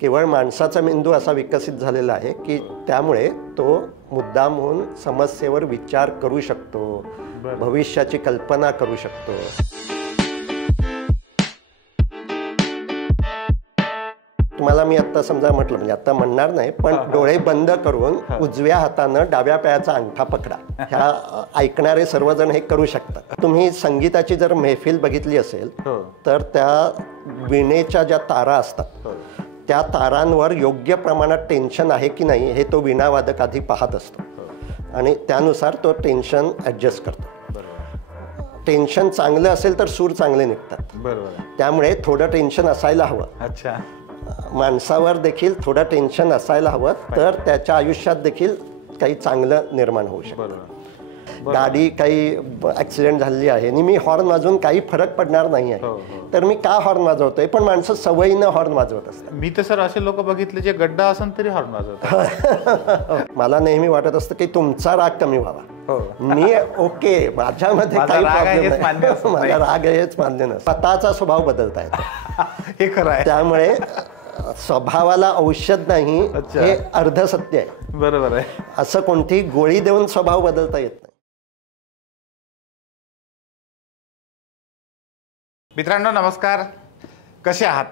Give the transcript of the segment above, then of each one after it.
केवळ माणसाचा मेंदू असा विकसित झालेला आहे की त्यामुळे तो मुद्दामहून समस्येवर विचार करू शकतो, भविष्याची कल्पना करू शकतो। तुम्हाला मी आता समजा म्हटलं, म्हणजे आता म्हणणार नाही, पण डोळे बंद करून उजव्या हाताने डाव्या पायाचा अंगठा पकडा। ह्या ऐकणारे सर्वजण हे करू शकतात। तुम्ही संगीताची जर महफिल बघितली असेल तर त्या वीणेच्या ज्या तारा असतात त्या तारांवर योग्य प्रमाणात टेन्शन आहे की नाही हे तो वीणावादक आधी पाहत असतो आणि त्यानुसार तो टेन्शन ॲडजस्ट करतो। टेन्शन चांगलं असेल तर सूर चांगले निघतात। बरोबर, त्यामुळे थोडं टेन्शन असायला हवं। अच्छा, माणसावर देखील थोडं टेन्शन असायला हवं, तर त्याच्या आयुष्यात देखील काही चांगलं निर्माण होऊ शकतं। गाडी काही ॲक्सिडेंट झाली आहे आणि मी हॉर्न वाजवून काही फरक पडणार नाही आहे, तर मी का हॉर्न वाजवतोय? पण माणसं सवयीनं हॉर्न वाजवत असतात। मी तर सर असे लोक बघितले जे गड्डा असेल तरी हॉर्न वाजवतात। मला नेहमी वाटत असतं की तुमचा राग कमी व्हावा। मी ओके, माझ्यामध्ये काही प्रॉब्लेम नाही, मला राग हेच मान्य नसतं। स्वतःचा स्वभाव बदलता येतो, हे खरं आहे। त्यामुळे स्वभावाला औषध नाही हे अर्ध सत्य आहे। बरोबर आहे, असं कोणती गोळी देऊन स्वभाव बदलता येत नाही। मित्रांनो नमस्कार, कसे आहात?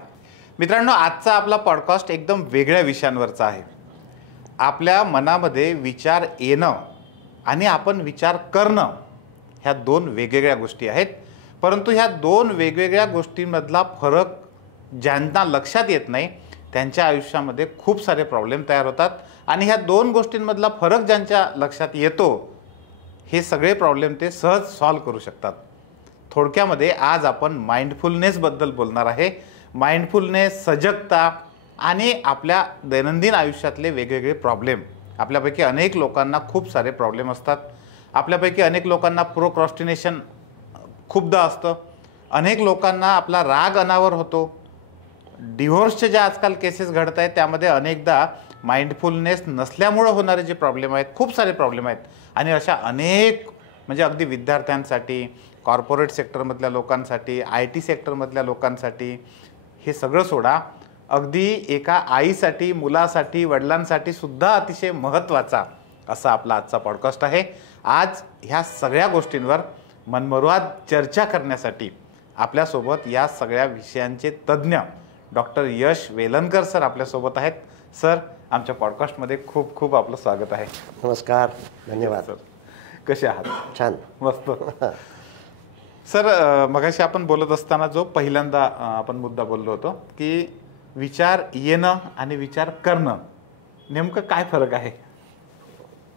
मित्रांनो, आजचा आपला पॉडकास्ट एकदम वेगळ्या विषयांवरचा आहे। आपल्या मनामध्ये विचार येणं आणि आपण विचार करणं ह्या दोन वेगवेगळ्या गोष्टी आहेत, परंतु ह्या दोन वेगवेगळ्या गोष्टींमधला फरक ज्यांना लक्षात येत नाही त्यांच्या आयुष्यामध्ये खूप सारे प्रॉब्लेम तयार होतात आणि ह्या दोन गोष्टींमधला फरक ज्यांच्या लक्षात येतो हे सगळे प्रॉब्लेम ते सहज सॉल्व्ह करू शकतात। थोडक्यामध्ये आज आपण माइंडफुलनेसबद्दल बोलणार आहे। माइंडफुलनेस, सजगता आणि आपल्या दैनंदिन आयुष्यातले वेगवेगळे प्रॉब्लेम। आपल्यापैकी अनेक लोकांना खूप सारे प्रॉब्लेम असतात। आपल्यापैकी अनेक लोकांना प्रोक्रॉस्टिनेशन खूपदा असतं। अनेक लोकांना आपला राग अनावर होतो। डिव्होर्सचे ज्या आजकाल केसेस घडत आहेत त्यामध्ये अनेकदा माइंडफुलनेस नसल्यामुळे होणारे जे प्रॉब्लेम आहेत, खूप सारे प्रॉब्लेम आहेत आणि अशा अनेक, म्हणजे अगदी विद्यार्थ्यांसाठी, कॉर्पोरेट सेक्टरमधल्या लोकांसाठी, IT सेक्टरमधल्या लोकांसाठी, हे सगळं सोडा, अगदी एका आईसाठी, मुलासाठी, वडिलांसाठी सुद्धा अतिशय महत्त्वाचा असा आपला आजचा पॉडकास्ट आहे। आज ह्या सगळ्या गोष्टींवर मनमुराद चर्चा करण्यासाठी आपल्यासोबत या सगळ्या विषयांचे तज्ज्ञ डॉक्टर यश वेलणकर सर आपल्यासोबत आहेत। सर, आमच्या पॉडकास्टमध्ये खूप खूप आपलं स्वागत आहे। नमस्कार, धन्यवाद सर। कसे आहात? छान, मस्त। सर, मगाशी आपण बोलत असताना जो पहिल्यांदा आपण मुद्दा बोललो होतो की विचार येणं आणि विचार करणं, नेमकं काय फरक आहे?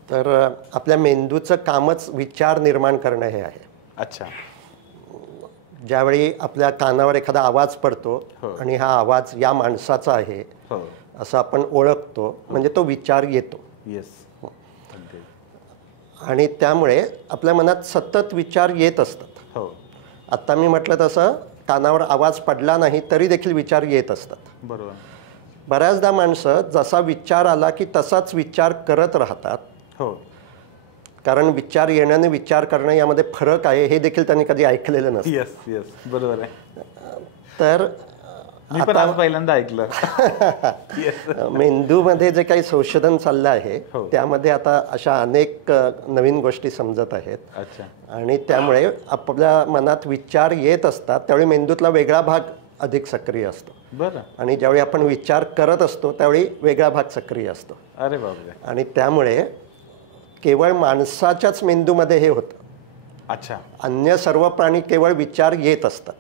तर आपल्या मेंदूचं कामच विचार निर्माण करणं हे आहे। अच्छा, ज्यावेळी आपल्या कानावर एखादा आवाज पडतो आणि हा आवाज या माणसाचा आहे असं आपण ओळखतो, म्हणजे तो विचार येतो। येस, आणि त्यामुळे आपल्या मनात सतत विचार येत असतात। आता मी म्हटलं तसं कानावर आवाज पडला नाही तरी देखील विचार येत असतात। बरोबर। बऱ्याचदा माणसं जसा विचार आला की तसाच विचार करत राहतात। कारण विचार येणं आणि विचार करणं यामध्ये फरक आहे हे देखील त्यांनी कधी ऐकलेलं नसतं। येस येस, बरोबर आहे। तर मी पण आज पहिल्यांदा ऐकलं। मेंदूमध्ये जे काही संशोधन चाललं आहे त्यामध्ये आता अशा अनेक नवीन गोष्टी समजत आहेत। अच्छा, आणि त्यामुळे आपल्या मनात विचार येत असतात त्यावेळी मेंदूतला वेगळा भाग अधिक सक्रिय असतो। बरं। आणि ज्यावेळी आपण विचार करत असतो त्यावेळी वेगळा भाग सक्रिय असतो। अरे बापरे। आणि त्यामुळे केवळ माणसाच्याच मेंदूमध्ये हे होतं। अच्छा, अन्य सर्व प्राणी केवळ विचार येत असतात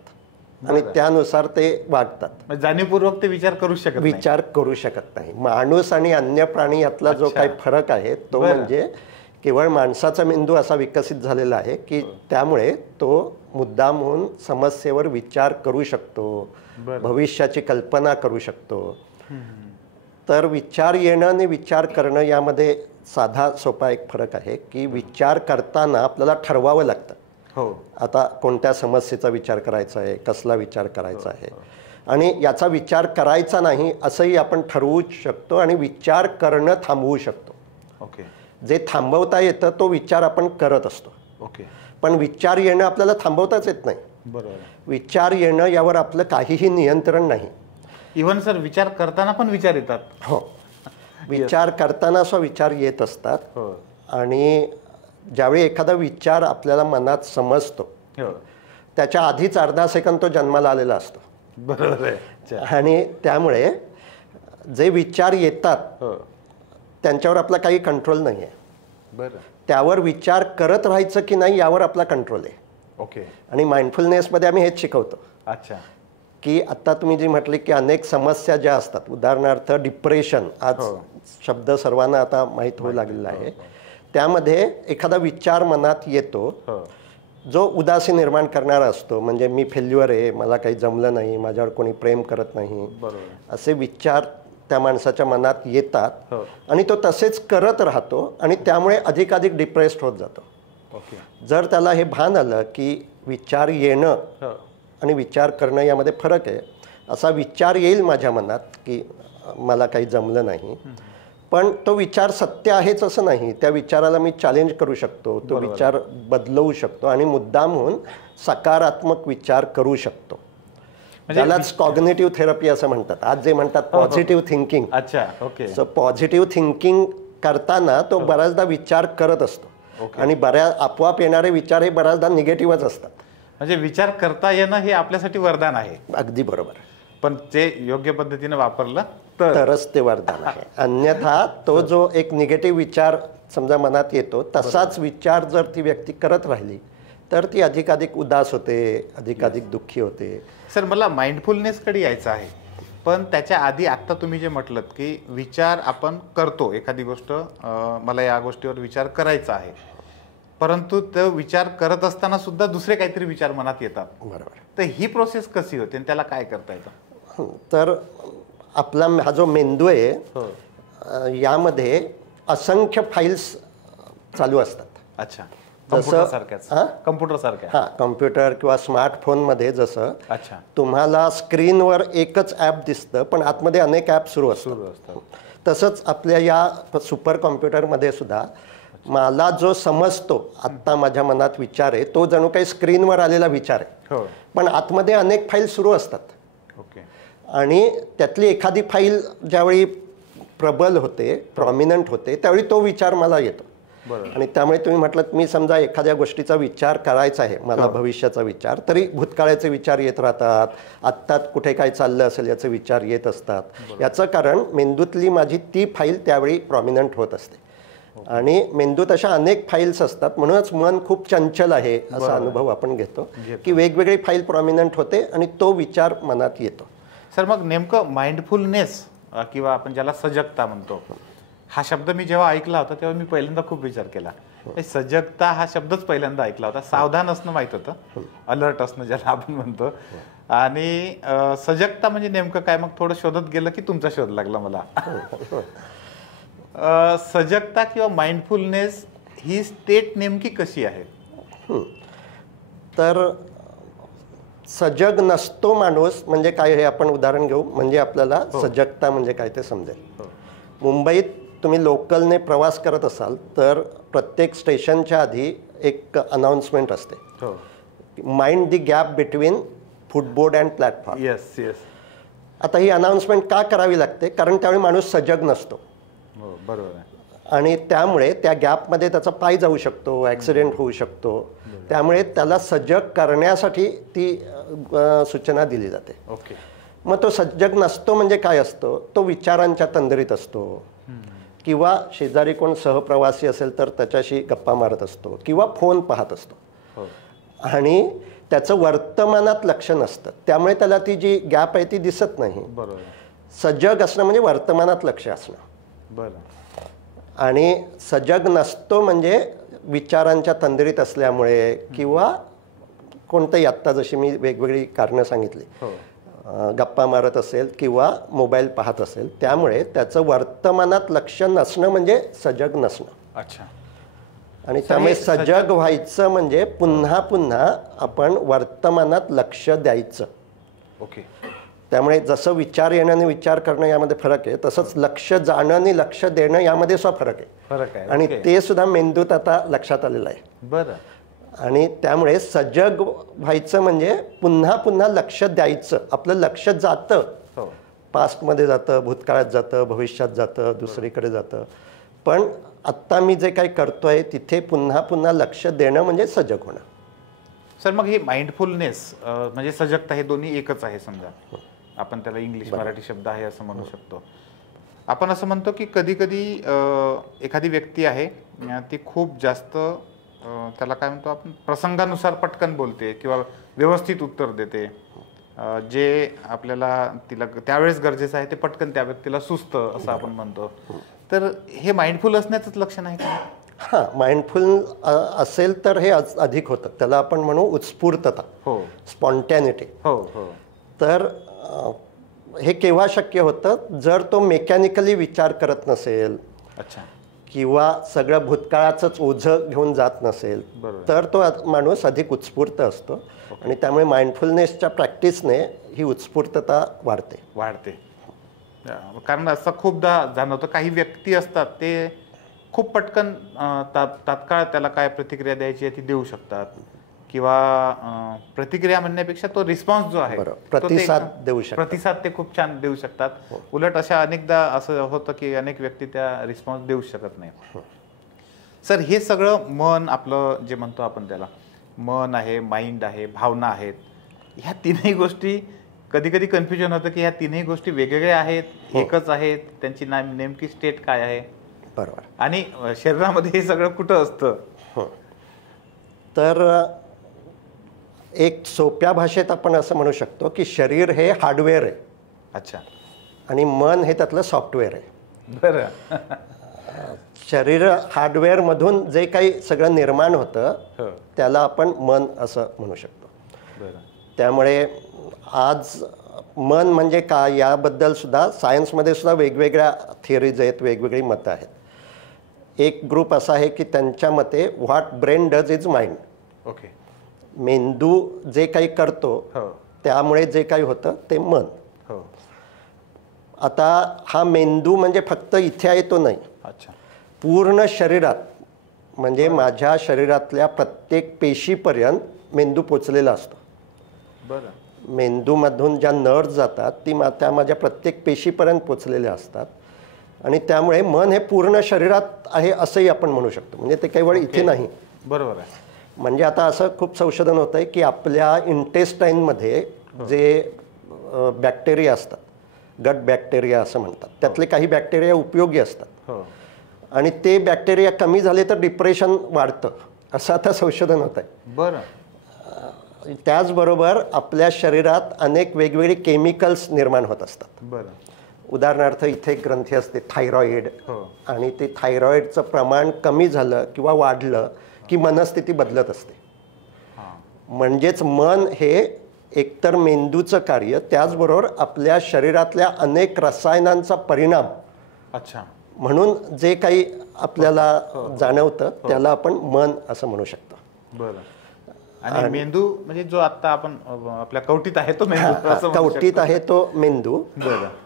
आणि त्यानुसार ते वागतात। जाणीवपूर्वक ते विचार करू शकत नाही। माणूस आणि अन्य प्राणी यातला जो काही फरक आहे तो म्हणजे केवळ माणसाचा मेंदू असा विकसित झालेला आहे की त्यामुळे तो मुद्दामहून समस्येवर विचार करू शकतो, भविष्याची कल्पना करू शकतो। तर विचार येणं आणि विचार करणं यामध्ये साधा सोपा एक फरक आहे की विचार करताना आपल्याला ठरवावं लागतं। आता कोणत्या समस्येचा विचार करायचा आहे, कसला विचार करायचा आहे, आणि याचा विचार करायचा नाही असंही आपण ठरवू शकतो आणि विचार करणं थांबवू शकतो। जे थांबवता येतं तो विचार आपण करत असतो। पण विचार येणं आपल्याला थांबवताच येत नाही। विचार येणं यावर आपलं काहीही नियंत्रण नाही। इव्हन सर विचार करताना पण विचार येतात. हो, विचार करताना असा विचार येत असतात. हो आणि ज्यावेळी एखादा विचार आपल्याला मनात समजतो हो त्याच्या आधीच अर्धा सेकंद तो जन्माला आलेला असतो. बरोबर आहे. आणि त्यामुळे जे विचार येतात हो त्यांच्यावर आपला काही कंट्रोल नाही आहे. बरं. त्यावर विचार करत राहायचं की नाही यावर आपला कंट्रोल आहे. ओके. आणि माइंडफुलनेसमध्ये आम्ही हेच शिकवतो अच्छा. की आत्ता तुम्ही जी म्हटली की अनेक समस्या ज्या असतात, उदाहरणार्थ डिप्रेशन, आज शब्द सर्वांना आता माहीत होऊ लागलेला आहे. त्यामध्ये एखादा विचार मनात येतो जो उदासी निर्माण करणारा असतो. म्हणजे मी फेल्युअर आहे, मला काही जमलं नाही, माझ्यावर कोणी प्रेम करत नाही, असे विचार त्या माणसाच्या मनात येतात. आणि तो तसेच करत राहतो आणि त्यामुळे अधिकाधिक डिप्रेस्ड होत जातो. ओके. जर त्याला हे भान आलं की विचार येणं आणि विचार करणं यामध्ये फरक आहे. असा विचार येईल माझ्या मनात की मला काही जमलं नाही, पण तो विचार सत्य आहेच असं नाही. त्या विचाराला मी चॅलेंज करू शकतो, तो विचार बदलवू शकतो आणि मुद्दामहून सकारात्मक विचार करू शकतो. त्यालाच कॉग्निटिव्ह थेरपी असं म्हणतात. आज जे म्हणतात पॉझिटिव्ह थिंकिंग. अच्छा. ओके. सो पॉझिटिव्ह थिंकिंग करताना तो बऱ्याचदा विचार करत असतो आणि आपोआप येणारे विचार हे बऱ्याचदा निगेटिव्हच असतात. म्हणजे विचार करता येणं हे आपल्यासाठी वरदान आहे. अगदी बरोबर. पण ते योग्य पद्धतीने वापरलं तरच ते वरदान आहे. अन्यथा तो जो एक निगेटिव्ह विचार समजा मनात येतो तसाच विचार जर ती व्यक्ती करत राहिली तर ती अधिकाधिक उदास होते, अधिकाधिक दुःखी होते. सर मला माइंडफुलनेसकडे यायचं आहे, पण त्याच्या आधी आत्ता तुम्ही जे म्हटलं की विचार आपण करतो एखादी गोष्ट, मला या गोष्टीवर विचार करायचा आहे, परंतु तो विचार करत असताना सुद्धा दुसरे काहीतरी विचार मनात येतात. बरोबर. तर ही प्रोसेस कशी होते आणि त्याला काय करता येतं? तर आपला हा जो मेंदू आहे यामध्ये असंख्य फाईल्स चालू असतात. अच्छा. कम्प्युटर सारख्या. हां, कम्प्युटर किंवा स्मार्टफोनमध्ये जसं अच्छा तुम्हाला स्क्रीनवर एकच ॲप दिसतं पण आतमध्ये अनेक ॲप सुरू असतात, तसंच आपल्या या सुपर कॉम्प्युटरमध्ये सुद्धा मला जो समजतो आत्ता माझ्या मनात विचार आहे तो जणू काही स्क्रीनवर आलेला विचार आहे, पण आतमध्ये अनेक फाईल सुरू असतात. ओके. आणि त्यातली एखादी फाईल ज्यावेळी प्रबल होते, प्रॉमिनंट होते, त्यावेळी तो विचार मला येतो. आणि त्यामुळे तुम्ही म्हटलं मी समजा एखाद्या गोष्टीचा विचार करायचा आहे मला, भविष्याचा विचार, तरी भूतकाळाचे विचार येत राहतात, आत्ताच कुठे काय चाललं असेल याचे विचार येत असतात. याचं कारण मेंदूतली माझी ती फाईल त्यावेळी प्रॉमिनंट होत असते. आणि मेंदूत अशा अनेक फाईल्स असतात, म्हणूनच मन खूप चंचल आहे असा अनुभव आपण घेतो की वेगवेगळी फाईल प्रॉमिनंट होते आणि तो विचार मनात येतो. सर मग नेमकं माइंडफुलनेस किंवा आपण ज्याला सजगता म्हणतो, हा शब्द मी जेव्हा ऐकला होता तेव्हा मी पहिल्यांदा खूप विचार केला. सजगता हा शब्दच पहिल्यांदा ऐकला होता. सावधान असणं माहित होतं, अलर्ट असणं ज्याला आपण म्हणतो, आणि सजगता म्हणजे नेमकं काय, मग थोडं शोधत गेलं की तुमचा शोध लागला मला. सजगता किंवा माइंडफुलनेस ही स्टेट नेमकी कशी आहे? तर सजग नसतो माणूस म्हणजे काय हे आपण उदाहरण घेऊ, म्हणजे आपल्याला सजगता म्हणजे काय ते समजेल. मुंबईत तुम्ही लोकलने प्रवास करत असाल तर प्रत्येक स्टेशनच्या आधी एक अनाउन्समेंट असते, mind the gap between footboard and platform. Yes yes. आता ही अनाउन्समेंट का करावी लागते? कारण त्यावेळी माणूस सजग नसतो. बरोबर आहे. आणि त्यामुळे त्या गॅपमध्ये त्याचा पाय जाऊ शकतो, ॲक्सिडेंट होऊ शकतो. त्यामुळे त्याला सजग करण्यासाठी ती सूचना दिली जाते. ओके. मग तो सजग नसतो म्हणजे काय असतो? तो विचारांच्या तंद्रीत असतो, किंवा शेजारी कोण सहप्रवासी असेल तर त्याच्याशी गप्पा मारत असतो, किंवा फोन पाहत असतो, आणि त्याचं वर्तमानात लक्ष नसतं. त्यामुळे त्याला ती जी गॅप आहे ती दिसत नाही. बरोबर. सजग असणं म्हणजे वर्तमानात लक्ष असणं. बरं. आणि सजग नसतो म्हणजे विचारांच्या तंद्रीत असल्यामुळे, किंवा कोणतंही आत्ता जशी मी वेगवेगळी कारणं सांगितली, गप्पा मारत असेल किंवा मोबाईल पाहत असेल, त्यामुळे त्याचं वर्तमानात लक्ष नसणं म्हणजे सजग नसणं. अच्छा. आणि त्यामुळे सजग व्हायचं म्हणजे पुन्हा पुन्हा आपण वर्तमानात लक्ष द्यायचं. ओके. त्यामुळे जसं विचार येणं आणि विचार करणं यामध्ये फरक आहे, तसंच लक्ष जाणं आणि लक्ष देणं यामध्ये सुद्धा फरक आहे. आणि ते सुद्धा मेंदूत आता लक्षात आलेलं आहे. बरं. आणि त्यामुळे सजग व्हायचं म्हणजे पुन्हा पुन्हा लक्ष द्यायचं. आपलं लक्ष जातं पास्टमध्ये जातं, भूतकाळात जातं, भविष्यात जातं, दुसरीकडे जातं. पण आत्ता मी जे काही करतोय तिथे पुन्हा पुन्हा लक्ष देणं म्हणजे सजग होणं. सर मग हे माइंडफुलनेस म्हणजे सजगता हे दोन्ही एकच आहे समजा, आपण त्याला इंग्लिश मराठी शब्द आहे असं म्हणू शकतो. आपण असं म्हणतो की कधी कधी एखादी व्यक्ती आहे ती खूप जास्त त्याला काय म्हणतो आपण प्रसंगानुसार पटकन बोलते किंवा व्यवस्थित उत्तर देते, जे आपल्याला तिला त्यावेळेस गरजेचं आहे ते पटकन त्या व्यक्तीला सुचतं असं आपण म्हणतो. तर हे माइंडफुल असण्याचंच लक्षण आहे का? हां, माइंडफुल असेल तर हे अधिक होतं. त्याला आपण म्हणू उत्स्फूर्तता, हो, स्पॉन्टॅनिटी. हो हो. तर हे केव्हा शक्य होतं, जर तो मेकॅनिकली विचार करत नसेल, अच्छा, किंवा सगळं भूतकाळाचंच ओझं घेऊन जात नसेल, तर तो माणूस अधिक उत्स्फूर्त असतो. आणि त्यामुळे माइंडफुलनेसच्या प्रॅक्टिसने ही उत्स्फूर्तता वाढते. कारण असं खूपदा जाणवतं काही व्यक्ती असतात ते खूप पटकन तात्काळ त्याला काय प्रतिक्रिया द्यायची आहे ती देऊ शकतात, किंवा प्रतिक्रिया म्हणण्यापेक्षा तो रिस्पॉन्स जो आहे प्रतिसाद देऊ शकतात. प्रतिसाद ते खूप छान देऊ शकतात. उलट अशा अनेकदा असं होतं की अनेक व्यक्ती त्या रिस्पॉन्स देऊ शकत नाही. सर हे सगळं मन आपलं जे म्हणतो आपण त्याला मन आहे, माइंड आहे, भावना आहेत, ह्या तीनही गोष्टी कधी कधी कन्फ्युजन होतं की ह्या तीनही गोष्टी वेगवेगळ्या आहेत, एकच आहेत, त्यांची नेमकी स्टेट काय आहे, बरोबर, आणि शरीरामध्ये हे सगळं कुठं असतं? तर एक सोप्या भाषेत आपण असं म्हणू शकतो की शरीर हे हार्डवेअर आहे. अच्छा. आणि मन हे त्यातलं सॉफ्टवेअर आहे. बरं. शरीर हार्डवेअरमधून जे काही सगळं निर्माण होतं त्याला आपण मन असं म्हणू शकतो. बरं. त्यामुळे आज मन म्हणजे काय याबद्दल सुद्धा सायन्समध्ये सुद्धा वेगवेगळ्या थिअरीज आहेत, वेगवेगळी मतं आहेत. एक ग्रुप असा आहे की त्यांच्या मते what brain does is mind. Okay. मेंदू जे काही करतो त्यामुळे जे काही होतं ते मन. आता हा मेंदू म्हणजे फक्त इथे आहे तो नाही. अच्छा. पूर्ण शरीरात म्हणजे माझ्या शरीरातल्या प्रत्येक पेशीपर्यंत मेंदू पोचलेला असतो. बरं. मेंदूमधून ज्या नर्व्ज जातात त्या माझ्या प्रत्येक पेशीपर्यंत पोचलेल्या असतात. आणि त्यामुळे मन हे पूर्ण शरीरात आहे असंही आपण म्हणू शकतो. म्हणजे ते काही वेळ इथे नाही. बरोबर आहे. म्हणजे आता असं खूप संशोधन होतं आहे की आपल्या इंटेस्टाईनमध्ये जे बॅक्टेरिया असतात, गट बॅक्टेरिया असं म्हणतात, त्यातले काही बॅक्टेरिया उपयोगी असतात. आणि ते बॅक्टेरिया कमी झाले तर डिप्रेशन वाढतं असं आता संशोधन होत आहे. बरं. त्याचबरोबर आपल्या शरीरात अनेक वेगवेगळे केमिकल्स निर्माण होत असतात. बरं. उदाहरणार्थ इथे एक ग्रंथी असते थायरॉइड, आणि ते थायरॉइडचं प्रमाण कमी झालं किंवा वाढलं की मनस्थिती बदलत असते. म्हणजेच मन हे एकतर मेंदूचं कार्य, त्याचबरोबर आपल्या शरीरातल्या अनेक रसायनांचा परिणाम अच्छा म्हणून जे काही आपल्याला जाणवतं त्याला आपण मन असं म्हणू शकतो. बरं. आणि मेंदू म्हणजे जो आता आपण आपल्या कवटीत आहे तो मेंदू. कवटीत आहे तो मेंदू.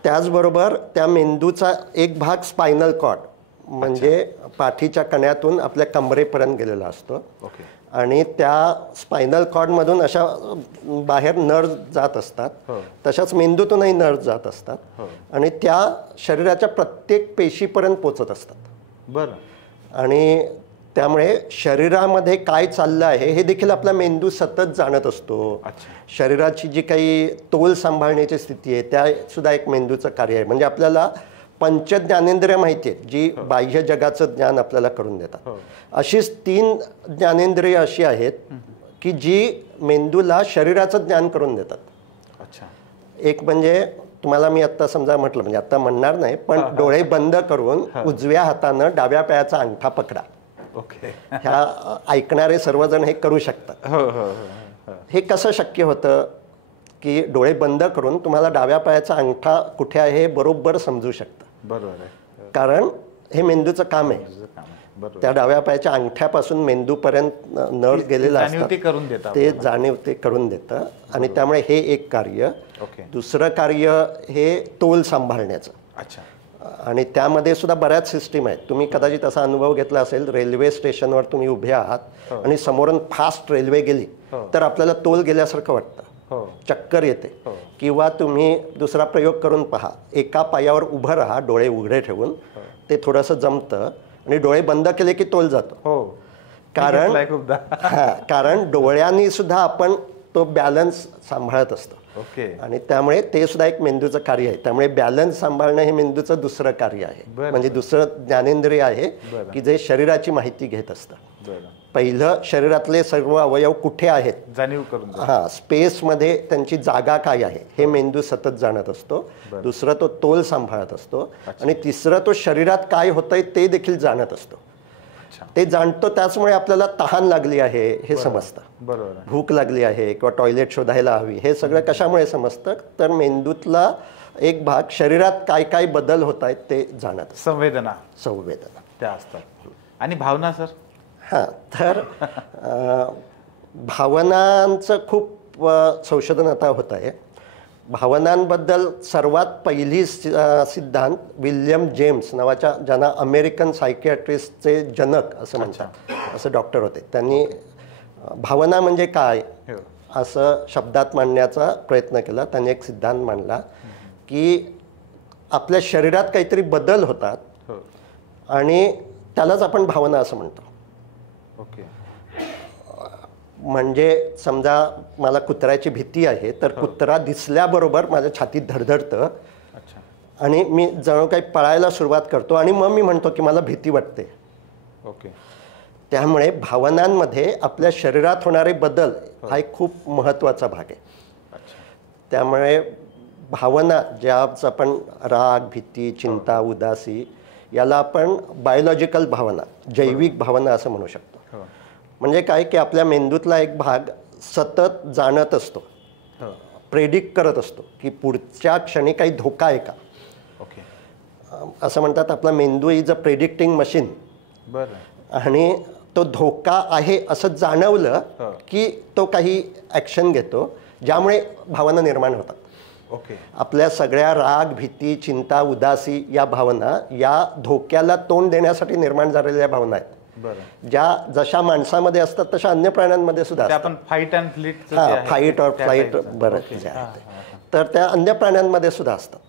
त्याचबरोबर त्या मेंदूचा एक भाग स्पायनल कॉर्ड म्हणजे पाठीच्या कण्यातून आपल्या कमरेपर्यंत गेलेला असतो. आणि त्या स्पायनल कॉर्डमधून अशा बाहेर नर्व्ह जात असतात, तशाच मेंदूतूनही नर्व्ह जात असतात. आणि त्या शरीराच्या प्रत्येक पेशीपर्यंत पोचत असतात. बरं. आणि त्यामुळे शरीरामध्ये काय चाललं आहे हे देखील आपला मेंदू सतत जाणत असतो. शरीराची जी काही तोल सांभाळण्याची स्थिती आहे त्या सुद्धा एक मेंदूचं कार्य आहे. म्हणजे आपल्याला पंच ज्ञानेंद्रिय माहिती आहेत जी बाह्य जगाचं ज्ञान आपल्याला करून देतात. अशीच 3 ज्ञानेंद्रिय अशी आहेत की जी मेंदूला शरीराचं ज्ञान करून देतात. अच्छा. एक म्हणजे तुम्हाला मी आत्ता समजा म्हटलं, म्हणजे आत्ता म्हणणार नाही, पण डोळे बंद करून उजव्या हातानं डाव्या पायाचा अंगठा पकडा. ओके. ह्या ऐकणारे सर्वजण हे करू शकतात. हे कसं शक्य होतं की डोळे बंद करून तुम्हाला डाव्या पायाचा अंगठा कुठे आहे हे बरोबर समजू शकतं. बरोबर आहे. कारण हे मेंदूचं काम आहे. त्या डाव्या पायाच्या अंगठ्यापासून मेंदूपर्यंत नर्व्ह गेलेला असतात, ते जाणीव ते करून देतं. आणि त्यामुळे हे एक कार्य. दुसरं कार्य हे तोल सांभाळण्याचं. अच्छा. आणि त्यामध्ये सुद्धा बऱ्याच सिस्टीम आहेत. तुम्ही कदाचित असा अनुभव घेतला असेल, रेल्वे स्टेशनवर तुम्ही उभे आहात आणि समोरून फास्ट रेल्वे गेली तर आपल्याला तोल गेल्यासारखं वाटतं, चक्कर येते. किंवा तुम्ही दुसरा प्रयोग करून पहा. एका पायावर उभं राहा, डोळे उघडे ठेवून. ते थोडंसं जमतं आणि डोळे बंद केले की तोल जातो. हो, कारण डोळ्यांनी सुद्धा आपण तो बॅलन्स सांभाळत असतो. ओके. आणि त्यामुळे ते सुद्धा एक मेंदूचं कार्य आहे. त्यामुळे बॅलन्स सांभाळणं हे मेंदूचं दुसरं कार्य आहे. म्हणजे दुसरं ज्ञानेंद्रिय आहे की जे शरीराची माहिती घेत असतं. पहिलं शरीरातले सर्व अवयव कुठे आहेत जाणीव करून, स्पेसमध्ये त्यांची जागा काय आहे हे मेंदू सतत जाणत असतो. दुसरं तो तोल सांभाळत असतो. आणि तिसरं तो शरीरात काय होतंय ते देखील जाणत असतो. ते जाणतो त्याचमुळे आपल्याला तहान लागली आहे हे समजतं. बरोबर. भूक लागली आहे किंवा टॉयलेट शोधायला हवी हे सगळं कशामुळे समजतं तर मेंदूतला एक भाग शरीरात काय काय बदल होत आहेत ते जाणत. संवेदना त्या असतात. आणि भावना सर? तर भावनांचं खूप संशोधन आता होत आहे. भावनांबद्दल सर्वात पहिली सिद्धांत विल्यम जेम्स नावाच्या, ज्यांना अमेरिकन सायकियाट्रिस्टचे जनक असं म्हणतात, असं डॉक्टर होते. त्यांनी भावना म्हणजे काय असं शब्दात मांडण्याचा प्रयत्न केला. त्यांनी एक सिद्धांत मांडला की आपल्या शरीरात काहीतरी बदल होतात आणि त्यालाच आपण भावना असं म्हणतो. ओके. म्हणजे समजा मला कुत्र्याची भीती आहे तर कुत्रा दिसल्याबरोबर माझ्या छातीत धडधडतं आणि मी जणू काही पळायला सुरुवात करतो आणि मग मी म्हणतो की मला भीती वाटते. ओके. त्यामुळे भावनांमध्ये आपल्या शरीरात होणारे बदल हा एक खूप महत्त्वाचा भाग आहे. त्यामुळे भावना ज्याच आपण राग, भीती, चिंता, उदासी याला आपण बायोलॉजिकल भावना, जैविक भावना असं म्हणू शकतो. म्हणजे काय की आपल्या मेंदूतला एक भाग सतत जाणत असतो, प्रेडिक्ट करत असतो की पुढच्या क्षणी काही धोका आहे का. ओके. असं म्हणतात आपला मेंदू इज अ प्रेडिक्टिंग मशीन. आणि तो धोका आहे असं जाणवलं की तो काही ॲक्शन घेतो ज्यामुळे भावना निर्माण होतात. ओके. आपल्या सगळ्या राग, भीती, चिंता, उदासी या भावना या धोक्याला तोंड देण्यासाठी निर्माण झालेल्या भावना आहेत. ज्या जशा माणसामध्ये असतात तशा अन्य प्राण्यांमध्ये सुद्धा आपण फाईट अँड फ्लीट, फाईट और फ्लाईट तर त्या अन्य प्राण्यांमध्ये सुद्धा असतात.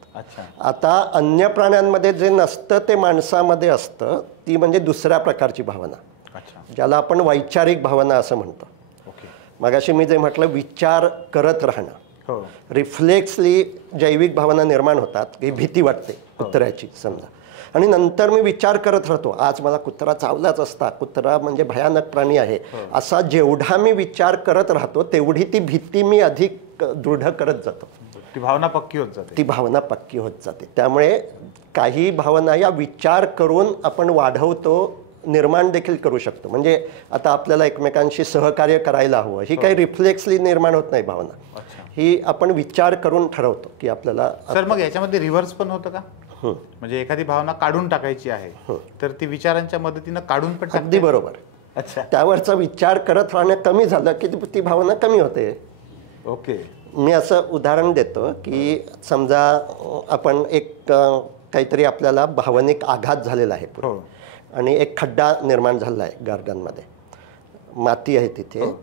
आता अन्य प्राण्यांमध्ये जे नसतं ते माणसामध्ये असतं, ती म्हणजे दुसऱ्या प्रकारची भावना, ज्याला आपण वैचारिक भावना असं म्हणतो. मगाशी मी जे म्हटलं विचार करत राहणं, रिफ्लेक्सली जैविक भावना निर्माण होतात की भीती वाटते कुत्र्याची समजा, आणि नंतर मी विचार करत राहतो आज मला कुत्रा चावलाच असता, कुत्रा म्हणजे भयानक प्राणी आहे, असा जेवढा मी विचार करत राहतो तेवढी ती भीती मी अधिक दृढ करत जातो. ती भावना पक्की होत जाते. त्यामुळे काही भावना या विचार करून आपण वाढवतो, निर्माण देखील करू शकतो. म्हणजे आता आपल्याला एकमेकांशी सहकार्य करायला हवं, ही काही रिफ्लेक्सली निर्माण होत नाही भावना, ही आपण विचार करून ठरवतो की आपल्याला. सर मग याच्यामध्ये रिव्हर्स पण होतं का? म्हणजे एखादी भावना काढून टाकायची आहे तर ती विचारांच्या मदतीनं काढून पण. अगदी बरोबर. त्यावरचा विचार करत राहणं कमी झालं की ती भावना कमी होते. ओके. मी असं उदाहरण देतो की समजा आपण एक काहीतरी आपल्याला भावनिक आघात झालेला आहे आणि एक खड्डा निर्माण झाला आहे गार्डनमध्ये, माती आहे तिथे.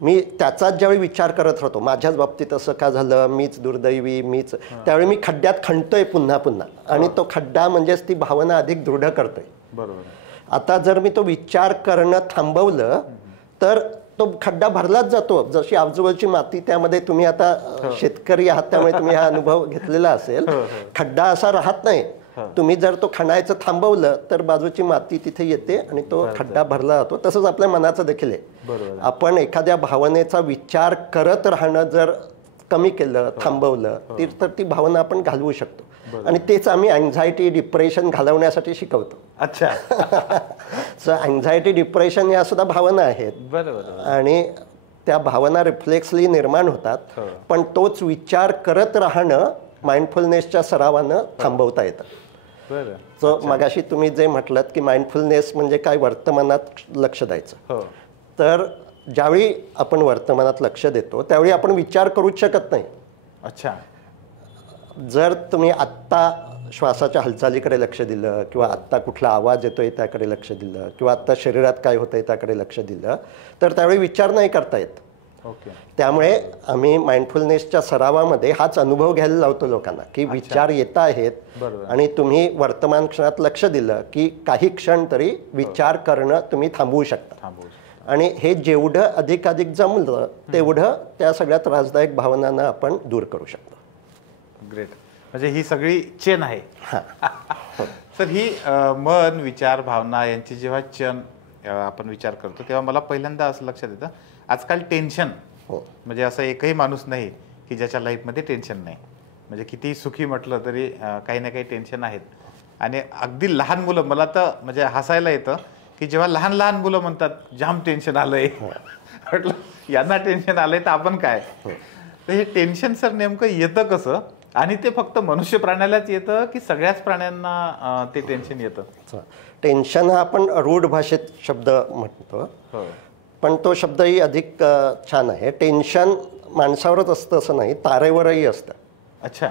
मी त्याचाच ज्यावेळी विचार करत राहतो माझ्याच बाबतीत असं का झालं, मीच दुर्दैवी, मीच, त्यावेळी मी खड्ड्यात खणतोय पुन्हा पुन्हा आणि तो खड्डा म्हणजेच ती भावना अधिक दृढ करतोय. बरोबर. आता जर मी तो विचार करणं थांबवलं तर तो खड्डा भरलाच जातो. जशी आजूबाजूची माती, त्यामध्ये तुम्ही आता शेतकरी आहात त्यामुळे तुम्ही हा अनुभव घेतलेला असेल, खड्डा असा राहत नाही. तुम्ही जर तो खणायचं थांबवलं तर बाजूची माती तिथे येते आणि तो खड्डा भरला जातो. तसंच आपल्या मनाचं देखील आहे. आपण एखाद्या भावनेचा विचार करत राहणं जर कमी केलं, थांबवलं तर ती भावना आपण घालवू शकतो. आणि तेच आम्ही अँझायटी, डिप्रेशन घालवण्यासाठी शिकवतो. सो अँझायटी, डिप्रेशन या सुद्धा भावना आहेत आणि त्या भावना रिफ्लेक्सली निर्माण होतात, पण तोच विचार करत राहणं माइंडफुलनेसच्या सरावानं थांबवता येतं. सो मगाशी तुम्ही जे म्हटलं की माइंडफुलनेस म्हणजे काय, वर्तमानात लक्ष द्यायचं. तर ज्यावेळी आपण वर्तमानात लक्ष देतो त्यावेळी आपण विचार करूच शकत नाही. जर तुम्ही आत्ता श्वासाच्या हालचालीकडे लक्ष दिलं किंवा आत्ता कुठला आवाज येतोय त्याकडे लक्ष दिलं किंवा आत्ता शरीरात काय होतंय त्याकडे लक्ष दिलं तर त्यावेळी विचार नाही करता येत. ओके. त्यामुळे आम्ही माइंडफुलनेसच्या सरावामध्ये हाच अनुभव घ्यायला लावतो लोकांना की विचार येत आहेत बरोबर. आणि तुम्ही वर्तमान क्षणात लक्ष दिलं की काही क्षण तरी विचार करणं तुम्ही थांबवू शकता. आणि हे जेवढं अधिकाधिक जमलं तेवढं त्या सगळ्या त्रासदायक भावनांना आपण दूर करू शकतो. ग्रेट. म्हणजे ही सगळी चेन आहे. सर ही मन, विचार, भावना यांची जेव्हा चेन आपण विचार करतो तेव्हा मला पहिल्यांदा असं लक्षात येतं आजकाल टेन्शन म्हणजे असं एकही माणूस नाही की ज्याच्या लाईफमध्ये टेन्शन नाही. म्हणजे किती सुखी म्हटलं तरी काही ना काही टेन्शन आहेत. आणि अगदी लहान मुलं, मला तर म्हणजे हसायला येतं की जेव्हा लहान लहान मुलं म्हणतात जाम टेन्शन आलंय, म्हटलं यांना टेन्शन आलंय तर आपण काय. तर हे टेन्शन सर नेमकं येतं कसं आणि ते फक्त मनुष्य प्राण्यालाच येतं की सगळ्याच प्राण्यांना ते टेन्शन येतं. टेन्शन हा आपण रूढ भाषेत शब्द म्हणतो, पण तो शब्दही अधिक छान आहे. टेन्शन माणसावरच असतं असं नाही, तारेवरही असतं. अच्छा.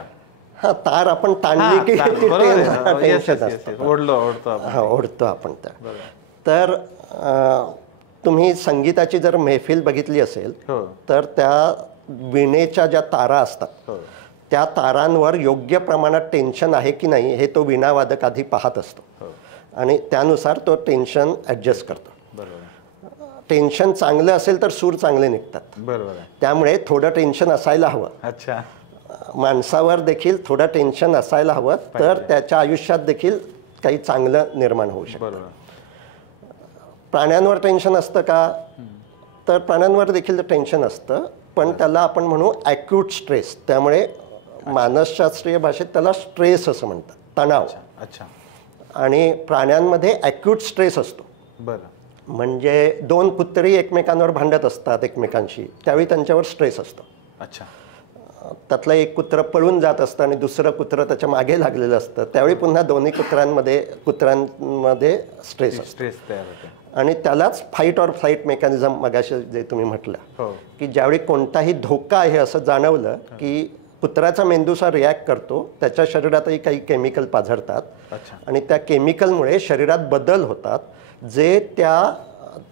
हा, तार आपण ताणली की टेन्शन असतं, ओढतो आपण त्या. तर तुम्ही संगीताची जर महफिल बघितली असेल तर त्या वीणेच्या ज्या तारा असतात त्या तारांवर योग्य प्रमाणात टेन्शन आहे की नाही हे तो वीणावादक आधी पाहत असतो आणि त्यानुसार तो टेन्शन ॲडजस्ट करतो. टेन्शन चांगलं असेल तर सूर चांगले निघतात. बरोबर. त्यामुळे थोडं टेन्शन असायला हवं. अच्छा. माणसावर देखील थोडं टेन्शन असायला हवं तर त्याच्या आयुष्यात देखील काही चांगलं निर्माण होऊ शकतं. प्राण्यांवर टेन्शन असतं का, तर प्राण्यांवर देखील टेन्शन असतं, पण त्याला आपण म्हणू ॲक्यूट स्ट्रेस. त्यामुळे मानसशास्त्रीय भाषेत त्याला स्ट्रेस असं म्हणतात, तणाव. अच्छा. आणि प्राण्यांमध्ये ॲक्यूट स्ट्रेस असतो. बरं. म्हणजे दोन कुत्री एकमेकांवर भांडत असतात एकमेकांशी, त्यावेळी त्यांच्यावर स्ट्रेस असतो. अच्छा. त्यातलं एक कुत्रं पळून जात असतं आणि दुसरं कुत्रं त्याच्या मागे लागलेलं असतं, त्यावेळी पुन्हा दोन्ही कुत्र्यांमध्ये स्ट्रेस तयार होते. आणि त्यालाच फाईट ऑर फ्लाईट मेकॅनिझम मगाशी जे तुम्ही म्हटलं की ज्यावेळी कोणताही धोका आहे असं जाणवलं की कुत्र्याचा मेंदूचा रिॲक्ट करतो, त्याच्या शरीरातही काही केमिकल पाझरतात आणि त्या केमिकलमुळे शरीरात बदल होतात जे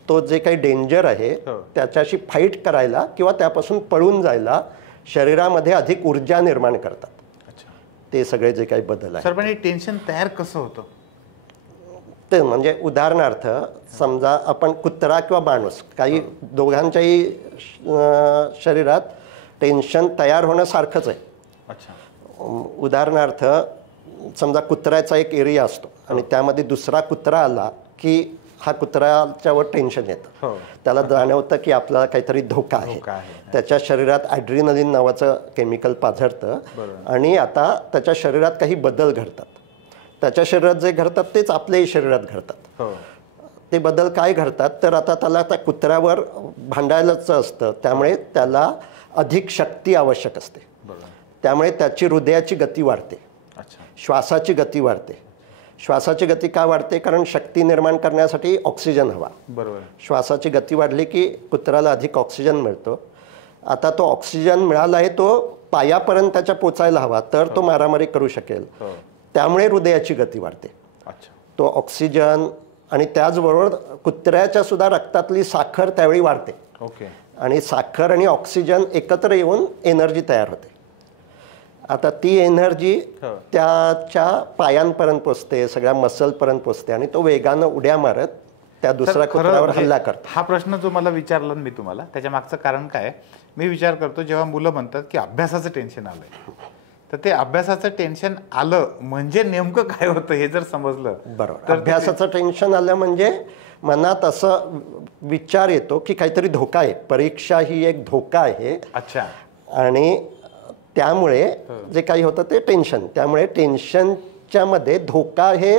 तो जे काही डेंजर आहे त्याच्याशी फाईट करायला किंवा त्यापासून पळून जायला शरीरामध्ये अधिक ऊर्जा निर्माण करतात. ते सगळे जे काही बदल आहे. सर पण हे टेन्शन तयार कसं होतं ते म्हणजे उदाहरणार्थ समजा आपण कुत्रा किंवा माणूस काही दोघांच्याही शरीरात टेन्शन तयार होणं सारखंच आहे. अच्छा. उदाहरणार्थ समजा कुत्र्याचा एक एरिया असतो आणि त्यामध्ये दुसरा कुत्रा आला की हा कुत्र्याच्यावर टेन्शन येतं. त्याला जाणवतं की आपल्याला काहीतरी धोका आहे. त्याच्या शरीरात ॲड्रिनलिन नावाचं केमिकल पाझरतं आणि आता त्याच्या शरीरात काही बदल घडतात. त्याच्या शरीरात जे घडतात तेच आपल्याही शरीरात घडतात. ते बदल काय घडतात तर आता त्याला त्या कुत्र्यावर भांडायलाच असतं, त्यामुळे त्याला अधिक शक्ती आवश्यक असते. त्यामुळे त्याची हृदयाची गती वाढते, श्वासाची गती वाढते. श्वासाची गती का वाढते, कारण शक्ती निर्माण करण्यासाठी ऑक्सिजन हवा. बरोबर. श्वासाची गती वाढली की कुत्र्याला अधिक ऑक्सिजन मिळतो. आता तो ऑक्सिजन मिळाला आहे तो पायापर्यंत त्याच्या पोचायला हवा तर तो मारामारी करू शकेल. त्यामुळे हृदयाची गती वाढते. तो ऑक्सिजन आणि त्याचबरोबर कुत्र्याच्या सुद्धा रक्तातली साखर त्यावेळी वाढते. आणि साखर आणि ऑक्सिजन एकत्र येऊन एनर्जी तयार होते. आता ती एनर्जी त्याच्या पायांपर्यंत पोचते, सगळ्या मसलपर्यंत पोचते आणि तो वेगानं उड्या मारत त्या दुसऱ्या कुत्र्यावर हल्ला करतो. हा प्रश्न जो मला विचारला मी तुम्हाला त्याच्या मागचं कारण काय, मी विचार करतो जेव्हा मुलं म्हणतात की अभ्यासाचं टेन्शन आलंय तर ते अभ्यासाचं टेन्शन आलं म्हणजे नेमकं काय होतं हे जर समजलं. बरोबर. अभ्यासाचं टेन्शन आलं म्हणजे मनात असं विचार येतो की काहीतरी धोका आहे, परीक्षा ही एक धोका आहे. अच्छा. आणि त्यामुळे जे काही होतं ते टेन्शन. त्यामुळे टेन्शनच्या मध्ये धोका हे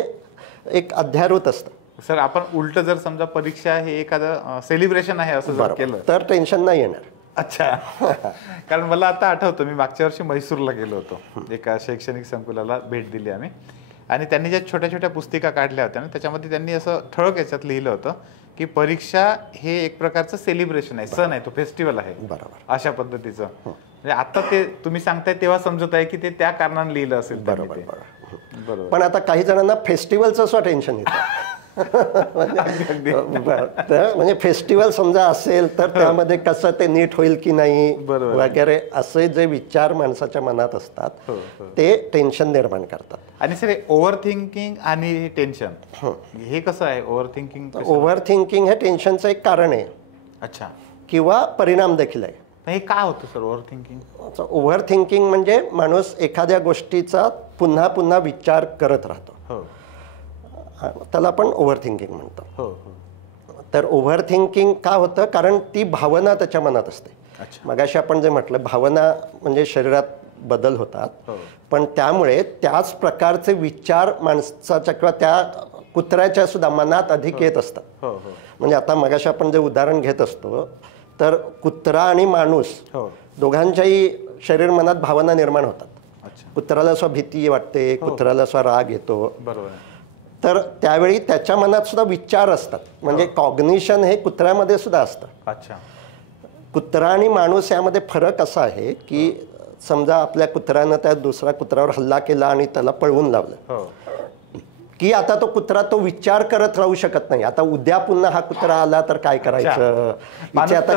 एक अध्यारोत असतं. सर आपण उलट जर समजा परीक्षा हे एखादं सेलिब्रेशन आहे असं जर केलं तर टेन्शन नाही येणार. अच्छा. कारण मला आता आठवतं मी मागच्या वर्षी म्हैसूरला गेलो होतो, एका शैक्षणिक संकुलाला भेट दिली आम्ही आणि त्यांनी ज्या छोट्या छोट्या पुस्तिका काढल्या होत्या ना त्याच्यामध्ये त्यांनी असं ठळक याच्यात लिहिलं होतं की परीक्षा हे एक प्रकारचं सेलिब्रेशन आहे, सण आहे, तो फेस्टिवल आहे. बरोबर. अशा पद्धतीचं. म्हणजे आता ते तुम्ही सांगताय तेव्हा समजत आहे की ते त्या कारणाने लिहिलं असेल. बरोबर. पण आता काही जणांना फेस्टिवलचं सुद्धा टेन्शन येतं. म्हणजे फेस्टिवल समजा असेल तर त्यामध्ये कसं ते नीट होईल की नाही वगैरे असे जे विचार माणसाच्या मनात असतात ते टेन्शन निर्माण करतात. आणि सर ओव्हर थिंकिंग आणि टेन्शन हे कसं आहे? ओव्हर थिंकिंग हे टेन्शनचं एक कारण आहे. अच्छा. किंवा परिणाम देखील आहे. हे काय होतं sir over thinking? Over thinking म्हणजे माणूस एखाद्या गोष्टीचा पुन्हा पुन्हा विचार करत राहतो, त्याला आपण ओव्हर थिंकिंग म्हणतो. तर ओव्हर थिंकिंग का होतं? कारण ती भावना त्याच्या मनात असते. मगाशी आपण जे म्हटलं भावना म्हणजे शरीरात बदल होतात, पण त्यामुळे त्याच प्रकारचे विचार माणसाच्या किंवा त्या कुत्र्याच्या सुद्धा मनात अधिक येत असतात. म्हणजे आता मगाशी आपण जे उदाहरण घेत असतो तर कुत्रा आणि माणूस दोघांच्याही शरीर मनात भावना निर्माण होतात. कुत्र्याला स्व भीती वाटते, कुत्र्याला स्व राग येतो. तर त्यावेळी त्याच्या मनात सुद्धा विचार असतात. म्हणजे कॉग्निशन हे कुत्र्यामध्ये सुद्धा असतं. कुत्रा आणि माणूस यामध्ये फरक असा आहे की समजा आपल्या कुत्र्यानं त्या दुसऱ्या कुत्र्यावर हल्ला केला आणि त्याला पळवून लावलं की आता तो कुत्रा तो विचार करत राहू शकत नाही. आता उद्या पुन्हा हा कुत्रा आला तर काय करायचं, इथे आता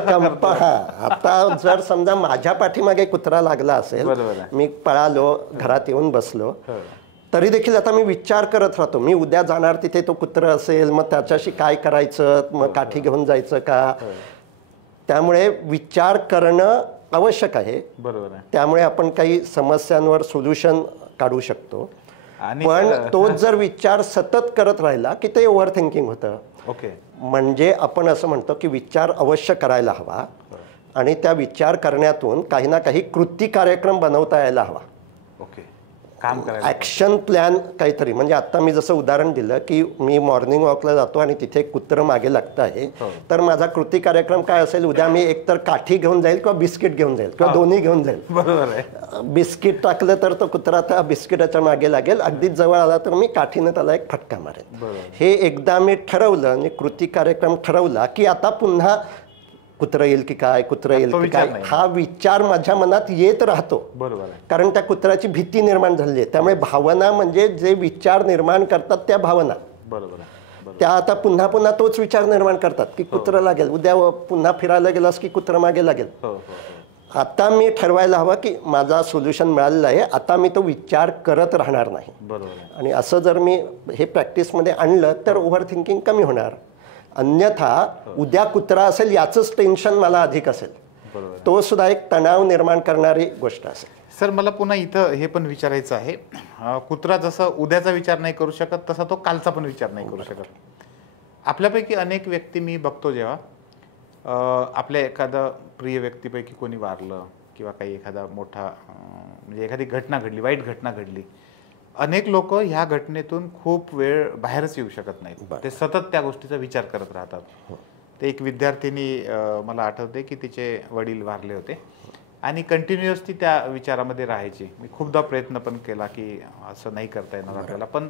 आता जर समजा माझ्या पाठीमागे कुत्रा लागला असेल, मी पळालो, घरात येऊन बसलो, तरी देखील आता मी विचार करत राहतो मी उद्या जाणार तिथे तो कुत्रा असेल, मग त्याच्याशी काय करायचं, मग काठी घेऊन जायचं का. त्यामुळे विचार करणं आवश्यक आहे. त्यामुळे आपण काही समस्यांवर सोल्युशन काढू शकतो. पण तोच जर विचार सतत करत राहिला की ते ओव्हर थिंकिंग होतं. म्हणजे आपण असं म्हणतो की विचार अवश्य करायला हवा आणि त्या विचार करण्यातून काही ना काही कृती कार्यक्रम बनवता यायला हवा. ॲक्शन प्लॅन काहीतरी. म्हणजे आता मी जसं उदाहरण दिलं की मी मॉर्निंग वॉकला जातो आणि तिथे कुत्रं मागे लागतं आहे, तर माझा कृती कार्यक्रम काय असेल, उद्या मी एकतर काठी घेऊन जाईल किंवा बिस्किट घेऊन जाईल किंवा दोन्ही घेऊन जाईल. बरोबर आहे. बिस्किट टाकलं तर तो कुत्रा त्या बिस्किटाच्या मागे लागेल, अगदीच जवळ आला तर मी काठीनं त्याला एक फटका मारेल. हे एकदा मी ठरवलं आणि कृती कार्यक्रम ठरवला की आता पुन्हा कुत्रा येईल की काय, कुत्रा येईल की काय, हा विचार माझ्या मनात येत राहतो. बरोबर. कारण त्या कुत्र्याची भीती निर्माण झाली आहे. त्यामुळे भावना म्हणजे जे विचार निर्माण करतात त्या भावना, बरोबर, त्या आता पुन्हा पुन्हा तोच विचार निर्माण करतात की कुत्रा लागेल, उद्या पुन्हा फिरायला गेलास की कुत्रा मागे लागेल. आता मी ठरवायला हवं की माझा सोल्युशन मिळालेला आहे, आता मी तो विचार करत राहणार नाही. बरोबर. आणि असं जर मी हे प्रॅक्टिसमध्ये आणलं तर ओव्हर थिंकिंग कमी होणार. अन्यथा उद्या कुत्रा असेल याचंच टेन्शन मला अधिक असेल, तो सुद्धा एक तणाव निर्माण करणारी गोष्ट असेल. सर मला पुन्हा इथं हे पण विचारायचं आहे, कुत्रा जसं उद्याचा विचार नाही करू शकत तसा तो कालचा पण विचार नाही करू शकत. आपल्यापैकी अनेक व्यक्ती मी बघतो जेव्हा आपल्या एखादा प्रिय व्यक्तीपैकी कोणी वारलं किंवा काही एखादा मोठा म्हणजे एखादी घटना घडली, वाईट घटना घडली, अनेक लोक ह्या घटनेतून खूप वेळ बाहेरच येऊ शकत नाहीत. ते सतत त्या गोष्टीचा विचार करत राहतात. ते एक विद्यार्थिनी मला आठवते की तिचे वडील वारले होते आणि कंटिन्युअस ती त्या विचारामध्ये राहायची. मी खूपदा प्रयत्न पण केला की असं नाही करता येणार आपल्याला, पण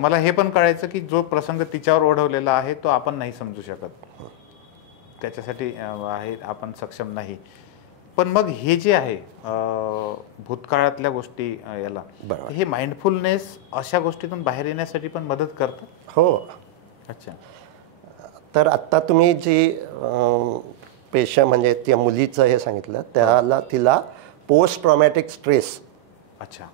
मला हे पण कळायचं की जो प्रसंग तिच्यावर ओढवलेला आहे तो आपण नाही समजू शकत, त्याच्यासाठी आहे आपण सक्षम नाही. पण मग हे जे आहे भूतकाळातल्या गोष्टी याला हे माइंडफुलनेस अशा गोष्टीतून बाहेर येण्यासाठी पण मदत करतं. हो. अच्छा. तर आत्ता तुम्ही जी पेशा म्हणजे त्या मुलीचं हे सांगितलं त्याला तिला पोस्ट ट्रॉमॅटिक स्ट्रेस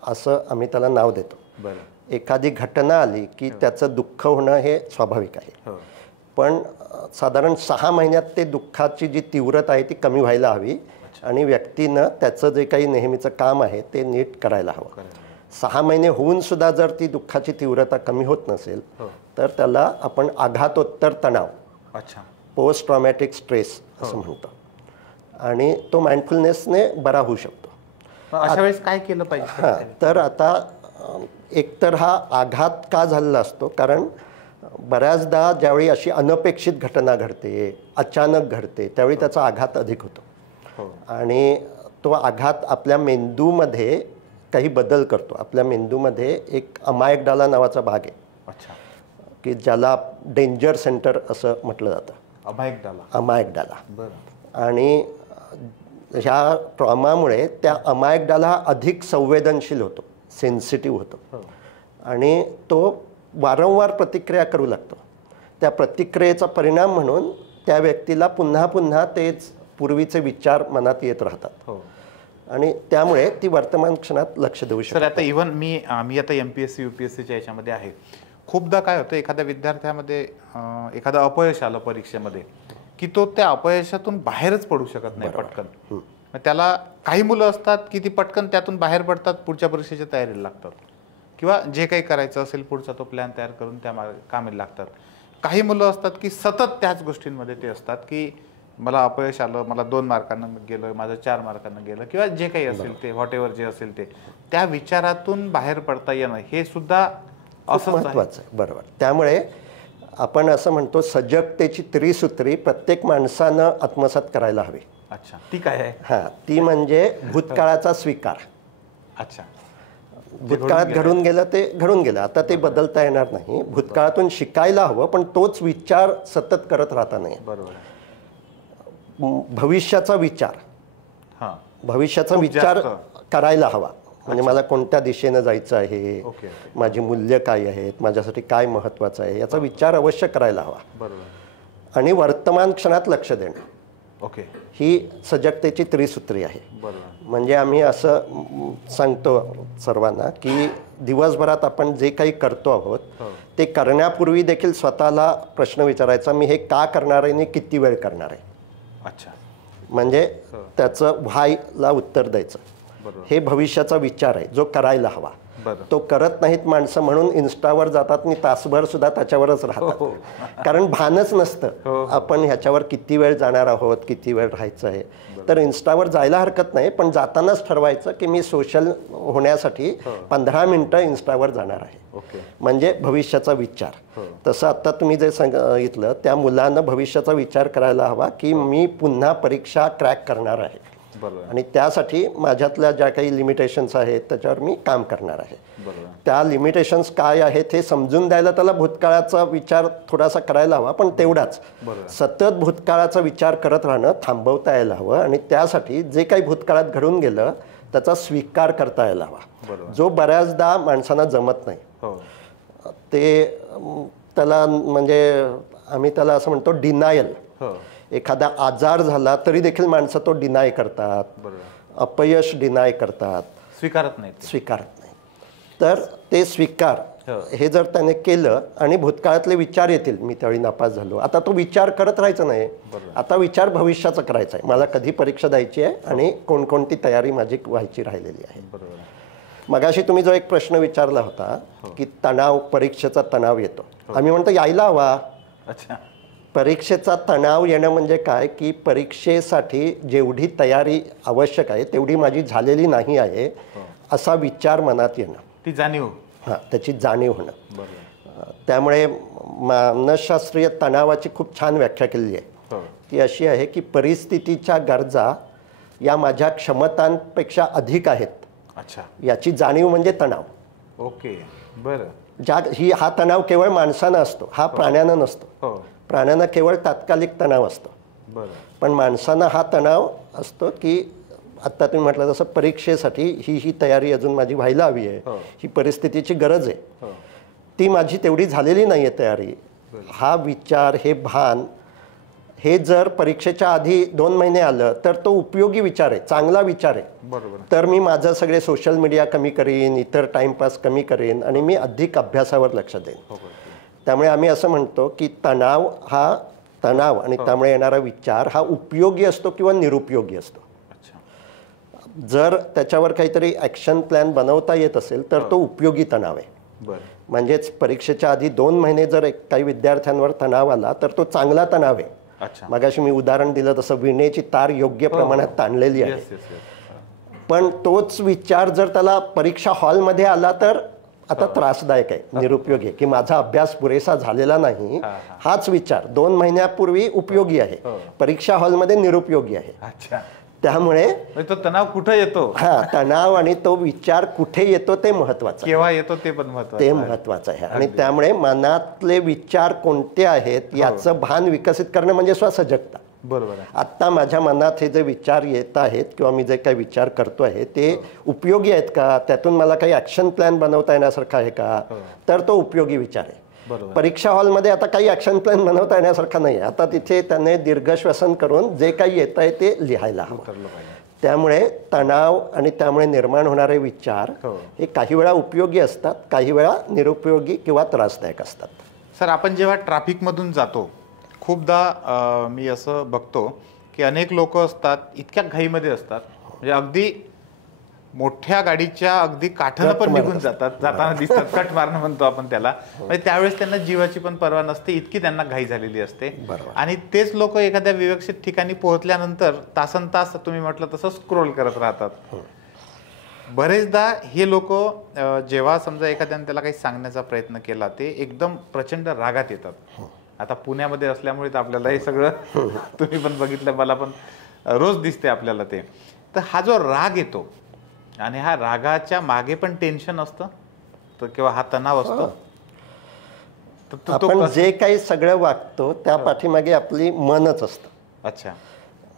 असं आम्ही त्याला नाव देतो. बरं. एखादी घटना आली की त्याचं दुःख होणं हे स्वाभाविक आहे, पण साधारण 6 महिन्यात ते दुःखाची जी तीव्रता आहे ती कमी व्हायला हवी आणि व्यक्तीनं त्याचं जे काही नेहमीचं काम आहे ते नीट करायला हवं. 6 महिने होऊन सुद्धा जर ती दुःखाची तीव्रता कमी होत नसेल तर त्याला आपण आघातोत्तर तणाव, पोस्ट ट्रॉमॅटिक स्ट्रेस असं म्हणतो आणि तो माइंडफुलनेसने बरा होऊ शकतो. अशा वेळेस काय केलं पाहिजे? तर आता एकतर हा आघात का झालेला असतो, कारण बऱ्याचदा ज्यावेळी अशी अनपेक्षित घटना घडते, अचानक घडते, त्यावेळी त्याचा आघात अधिक होतो आणि तो आघात आपल्या मेंदूमध्ये काही बदल करतो. आपल्या मेंदूमध्ये एक अमायगडाला नावाचा भाग आहे की ज्याला डेंजर सेंटर असं म्हटलं जातं. अमायगडाला. आणि ह्या ट्रॉमामुळे त्या अमायगडाला अधिक संवेदनशील होतो, सेन्सिटिव्ह होतो आणि तो वारंवार प्रतिक्रिया करू लागतो. त्या प्रतिक्रियेचा परिणाम म्हणून त्या व्यक्तीला पुन्हा पुन्हा तेच पूर्वीचे विचार मनात येत राहतात आणि त्यामुळे ती वर्तमान क्षणात लक्ष देऊ शकते. सर आता इव्हन मी आता MPSC UPSCच्या याच्यामध्ये आहे. खूपदा काय होतं, एखाद्या विद्यार्थ्यामध्ये एखादं अपयश आलं परीक्षेमध्ये की तो त्या अपयशातून बाहेरच पडू शकत नाही पटकन. त्याला काही मुलं असतात की ती पटकन त्यातून बाहेर पडतात, पुढच्या परीक्षेच्या तयारीला लागतात किंवा जे काही करायचं असेल पुढचा तो प्लॅन तयार करून त्या कामाला लागतात. काही मुलं असतात की सतत त्याच गोष्टींमध्ये ते असतात की मला अपयश आलं, मला 2 मार्कांना गेलं, माझं 4 मार्कांना गेलं किंवा जे काही असेल ते व्हॉटेवर जे असेल ते त्या विचारातून बाहेर पडता येणं हे सुद्धा असं महत्त्वाचं आहे. बरोबर. त्यामुळे आपण असं म्हणतो सजगतेची त्रिसूत्री प्रत्येक माणसानं आत्मसात करायला हवी. अच्छा, ती काय आहे? हां, ती म्हणजे भूतकाळाचा स्वीकार. अच्छा, भूतकाळात घडून गेलं ते घडून गेलं, आता ते बदलता येणार नाही. भूतकाळातून शिकायला हवं, पण तोच विचार सतत करत राहता नाही. बरोबर. भविष्याचा विचार, भविष्याचा विचार करायला हवा. म्हणजे मला कोणत्या दिशेनं जायचं आहे, माझी मूल्य काय आहेत, माझ्यासाठी काय महत्त्वाचं आहे याचा विचार अवश्य करायला हवा. बरोबर. आणि वर्तमान क्षणात लक्ष देणं, ओके, ही सजगतेची त्रिसूत्री आहे. म्हणजे आम्ही असं सांगतो सर्वांना की दिवसभरात आपण जे काही करतो आहोत ते करण्यापूर्वी देखील स्वतःला प्रश्न विचारायचा, मी हे का करणार आहे आणि किती वेळ करणार आहे. अच्छा, म्हणजे त्याचं व्हायला उत्तर द्यायचं. हे भविष्याचा विचार आहे जो करायला हवा. तो करत नाहीत माणसं, म्हणून इन्स्टावर जातात आणि तासभर सुद्धा त्याच्यावरच राहतात. कारण भानच नसतं आपण ह्याच्यावर किती वेळ जाणार आहोत, किती वेळ राहायचं आहे. तर इन्स्टावर जायला हरकत नाही, पण जातानाच ठरवायचं की मी सोशल होण्यासाठी 15 मिनिटं इन्स्टावर जाणार आहे. म्हणजे भविष्याचा विचार. तसं आता तुम्ही जे सांगितलं त्या मुलांना भविष्याचा विचार करायला हवा की मी पुन्हा परीक्षा क्रॅक करणार आहे आणि त्यासाठी माझ्यातल्या ज्या काही लिमिटेशन्स आहेत त्याच्यावर मी काम करणार आहे. त्या लिमिटेशन्स काय आहेत हे समजून द्यायला त्याला भूतकाळाचा विचार थोडासा करायला हवा, पण तेवढाच सतत भूतकाळाचा विचार करत राहणं थांबवता यायला हवं. आणि त्यासाठी जे काही भूतकाळात घडून गेलं त्याचा स्वीकार करता यायला हवा, जो बऱ्याचदा माणसांना जमत नाही. ते त्याला म्हणजे आम्ही त्याला असं म्हणतो डिनायल. एखादा आजार झाला तरी देखील माणसं तो डिनाय करतात, अपयश डिनाय करतात, स्वीकारत नाही. तर ते स्वीकार हे जर त्याने केलं आणि भूतकाळातले विचार येतील, मी त्यावेळी नापास झालो, आता तो विचार करत राहायचा नाही. आता विचार भविष्याचा करायचा आहे, मला कधी परीक्षा द्यायची आहे आणि कोणकोणती तयारी माझी व्हायची राहिलेली आहे. मगाशी तुम्ही जो एक प्रश्न विचारला होता की तणाव, परीक्षेचा तणाव येतो, आम्ही म्हणतो यायला हवा. परीक्षेचा तणाव येणं म्हणजे काय की परीक्षेसाठी जेवढी तयारी आवश्यक आहे तेवढी माझी झालेली नाही आहे असा विचार मनात येणं, ती जाणीव, त्याची जाणीव होणं. त्यामुळे मानसशास्त्रीय तणावाची खूप छान व्याख्या केलेली आहे. ती अशी आहे की परिस्थितीच्या गरजा या माझ्या क्षमतांपेक्षा अधिक आहेत याची जाणीव म्हणजे तणाव. ओके, बरं. हा तणाव केवळ माणसानं असतो, हा प्राण्यांना नसतो. प्राण्यांना केवळ तात्कालिक तणाव असतो, पण माणसांना हा तणाव असतो की आत्ता तुम्ही म्हटलं तसं परीक्षेसाठी ही तयारी अजून माझी व्हायला हवी आहे, ही परिस्थितीची गरज आहे, ती माझी तेवढी झालेली नाही आहे तयारी. हा विचार, हे भान, हे जर परीक्षेच्या आधी 2 महिने आलं तर तो उपयोगी विचार आहे, चांगला विचार आहे. तर मी माझं सगळे सोशल मीडिया कमी करीन, इतर टाइमपास कमी करेन आणि मी अधिक अभ्यासावर लक्ष देईन. त्यामुळे आम्ही असं म्हणतो की तणाव आणि त्यामुळे येणारा विचार हा उपयोगी असतो किंवा निरुपयोगी असतो. जर त्याच्यावर काहीतरी ॲक्शन प्लॅन बनवता येत असेल तर तो उपयोगी तणाव आहे. म्हणजेच परीक्षेच्या आधी 2 महिने जर काही विद्यार्थ्यांवर तणाव आला तर तो चांगला तणाव आहे. मगाशी मी उदाहरण दिलं तसं विणेची तार योग्य प्रमाणात ताणलेली आहे. पण तोच विचार जर त्याला परीक्षा हॉलमध्ये आला तर आता त्रासदायक आहे, निरुपयोगी आहे की माझा अभ्यास पुरेसा झालेला नाही. हाच विचार 2 महिन्यापूर्वी उपयोगी आहे, परीक्षा हॉलमध्ये निरुपयोगी आहे. त्यामुळे तो तणाव कुठे येतो, तणाव आणि तो विचार कुठे येतो ते महत्वाचं, केव्हा येतो ते पण महत्वाचं आहे. आणि त्यामुळे मनातले विचार कोणते आहेत याचं भान विकसित करणं म्हणजे स्वसजगता. बरोबर आहे. आत्ता माझ्या मनात हे जे विचार येत आहेत किंवा मी जे काही विचार करतो आहे ते उपयोगी आहेत का, त्यातून मला काही ॲक्शन प्लॅन बनवता येण्यासारखा आहे का, तर तो उपयोगी विचार आहे. परीक्षा हॉलमध्ये आता काही ॲक्शन प्लॅन बनवता येण्यासारखा नाही आहे. आता तिथे त्याने दीर्घश्वसन करून जे काही येत आहे ते लिहायला हवं. त्यामुळे तणाव आणि त्यामुळे निर्माण होणारे विचार हे काही वेळा उपयोगी असतात, काही वेळा निरुपयोगी किंवा त्रासदायक असतात. सर, आपण जेव्हा ट्रॅफिकमधून जातो खूपदा मी असं बघतो की अनेक लोक असतात इतक्या घाईमध्ये असतात, म्हणजे अगदी मोठ्या गाडीच्या अगदी काठानं पण निघून जाताना दिसतात. कट मारणं म्हणतो आपण त्याला. म्हणजे त्यावेळेस त्यांना जीवाची पण पर्वा नसते, इतकी त्यांना घाई झालेली असते. आणि तेच लोक एखाद्या विवक्षित ठिकाणी पोहोचल्यानंतर तासनतास तुम्ही म्हटलं तसं स्क्रोल करत राहतात. बरेचदा हे लोक जेव्हा समजा एखाद्याने त्याला काही सांगण्याचा प्रयत्न केला ते एकदम प्रचंड रागात येतात. आता पुण्यामध्ये असल्यामुळे आपल्याला हे सगळं तुम्ही पण बघितलं, मला पण रोज दिसते आपल्याला ते. तर हा जो राग येतो आणि हा रागाच्या मागे पण टेन्शन असतं तर किंवा हा तणाव असतो. आपण जे काही सगळं वागतो त्या पाठीमागे आपली मनच असतं. अच्छा.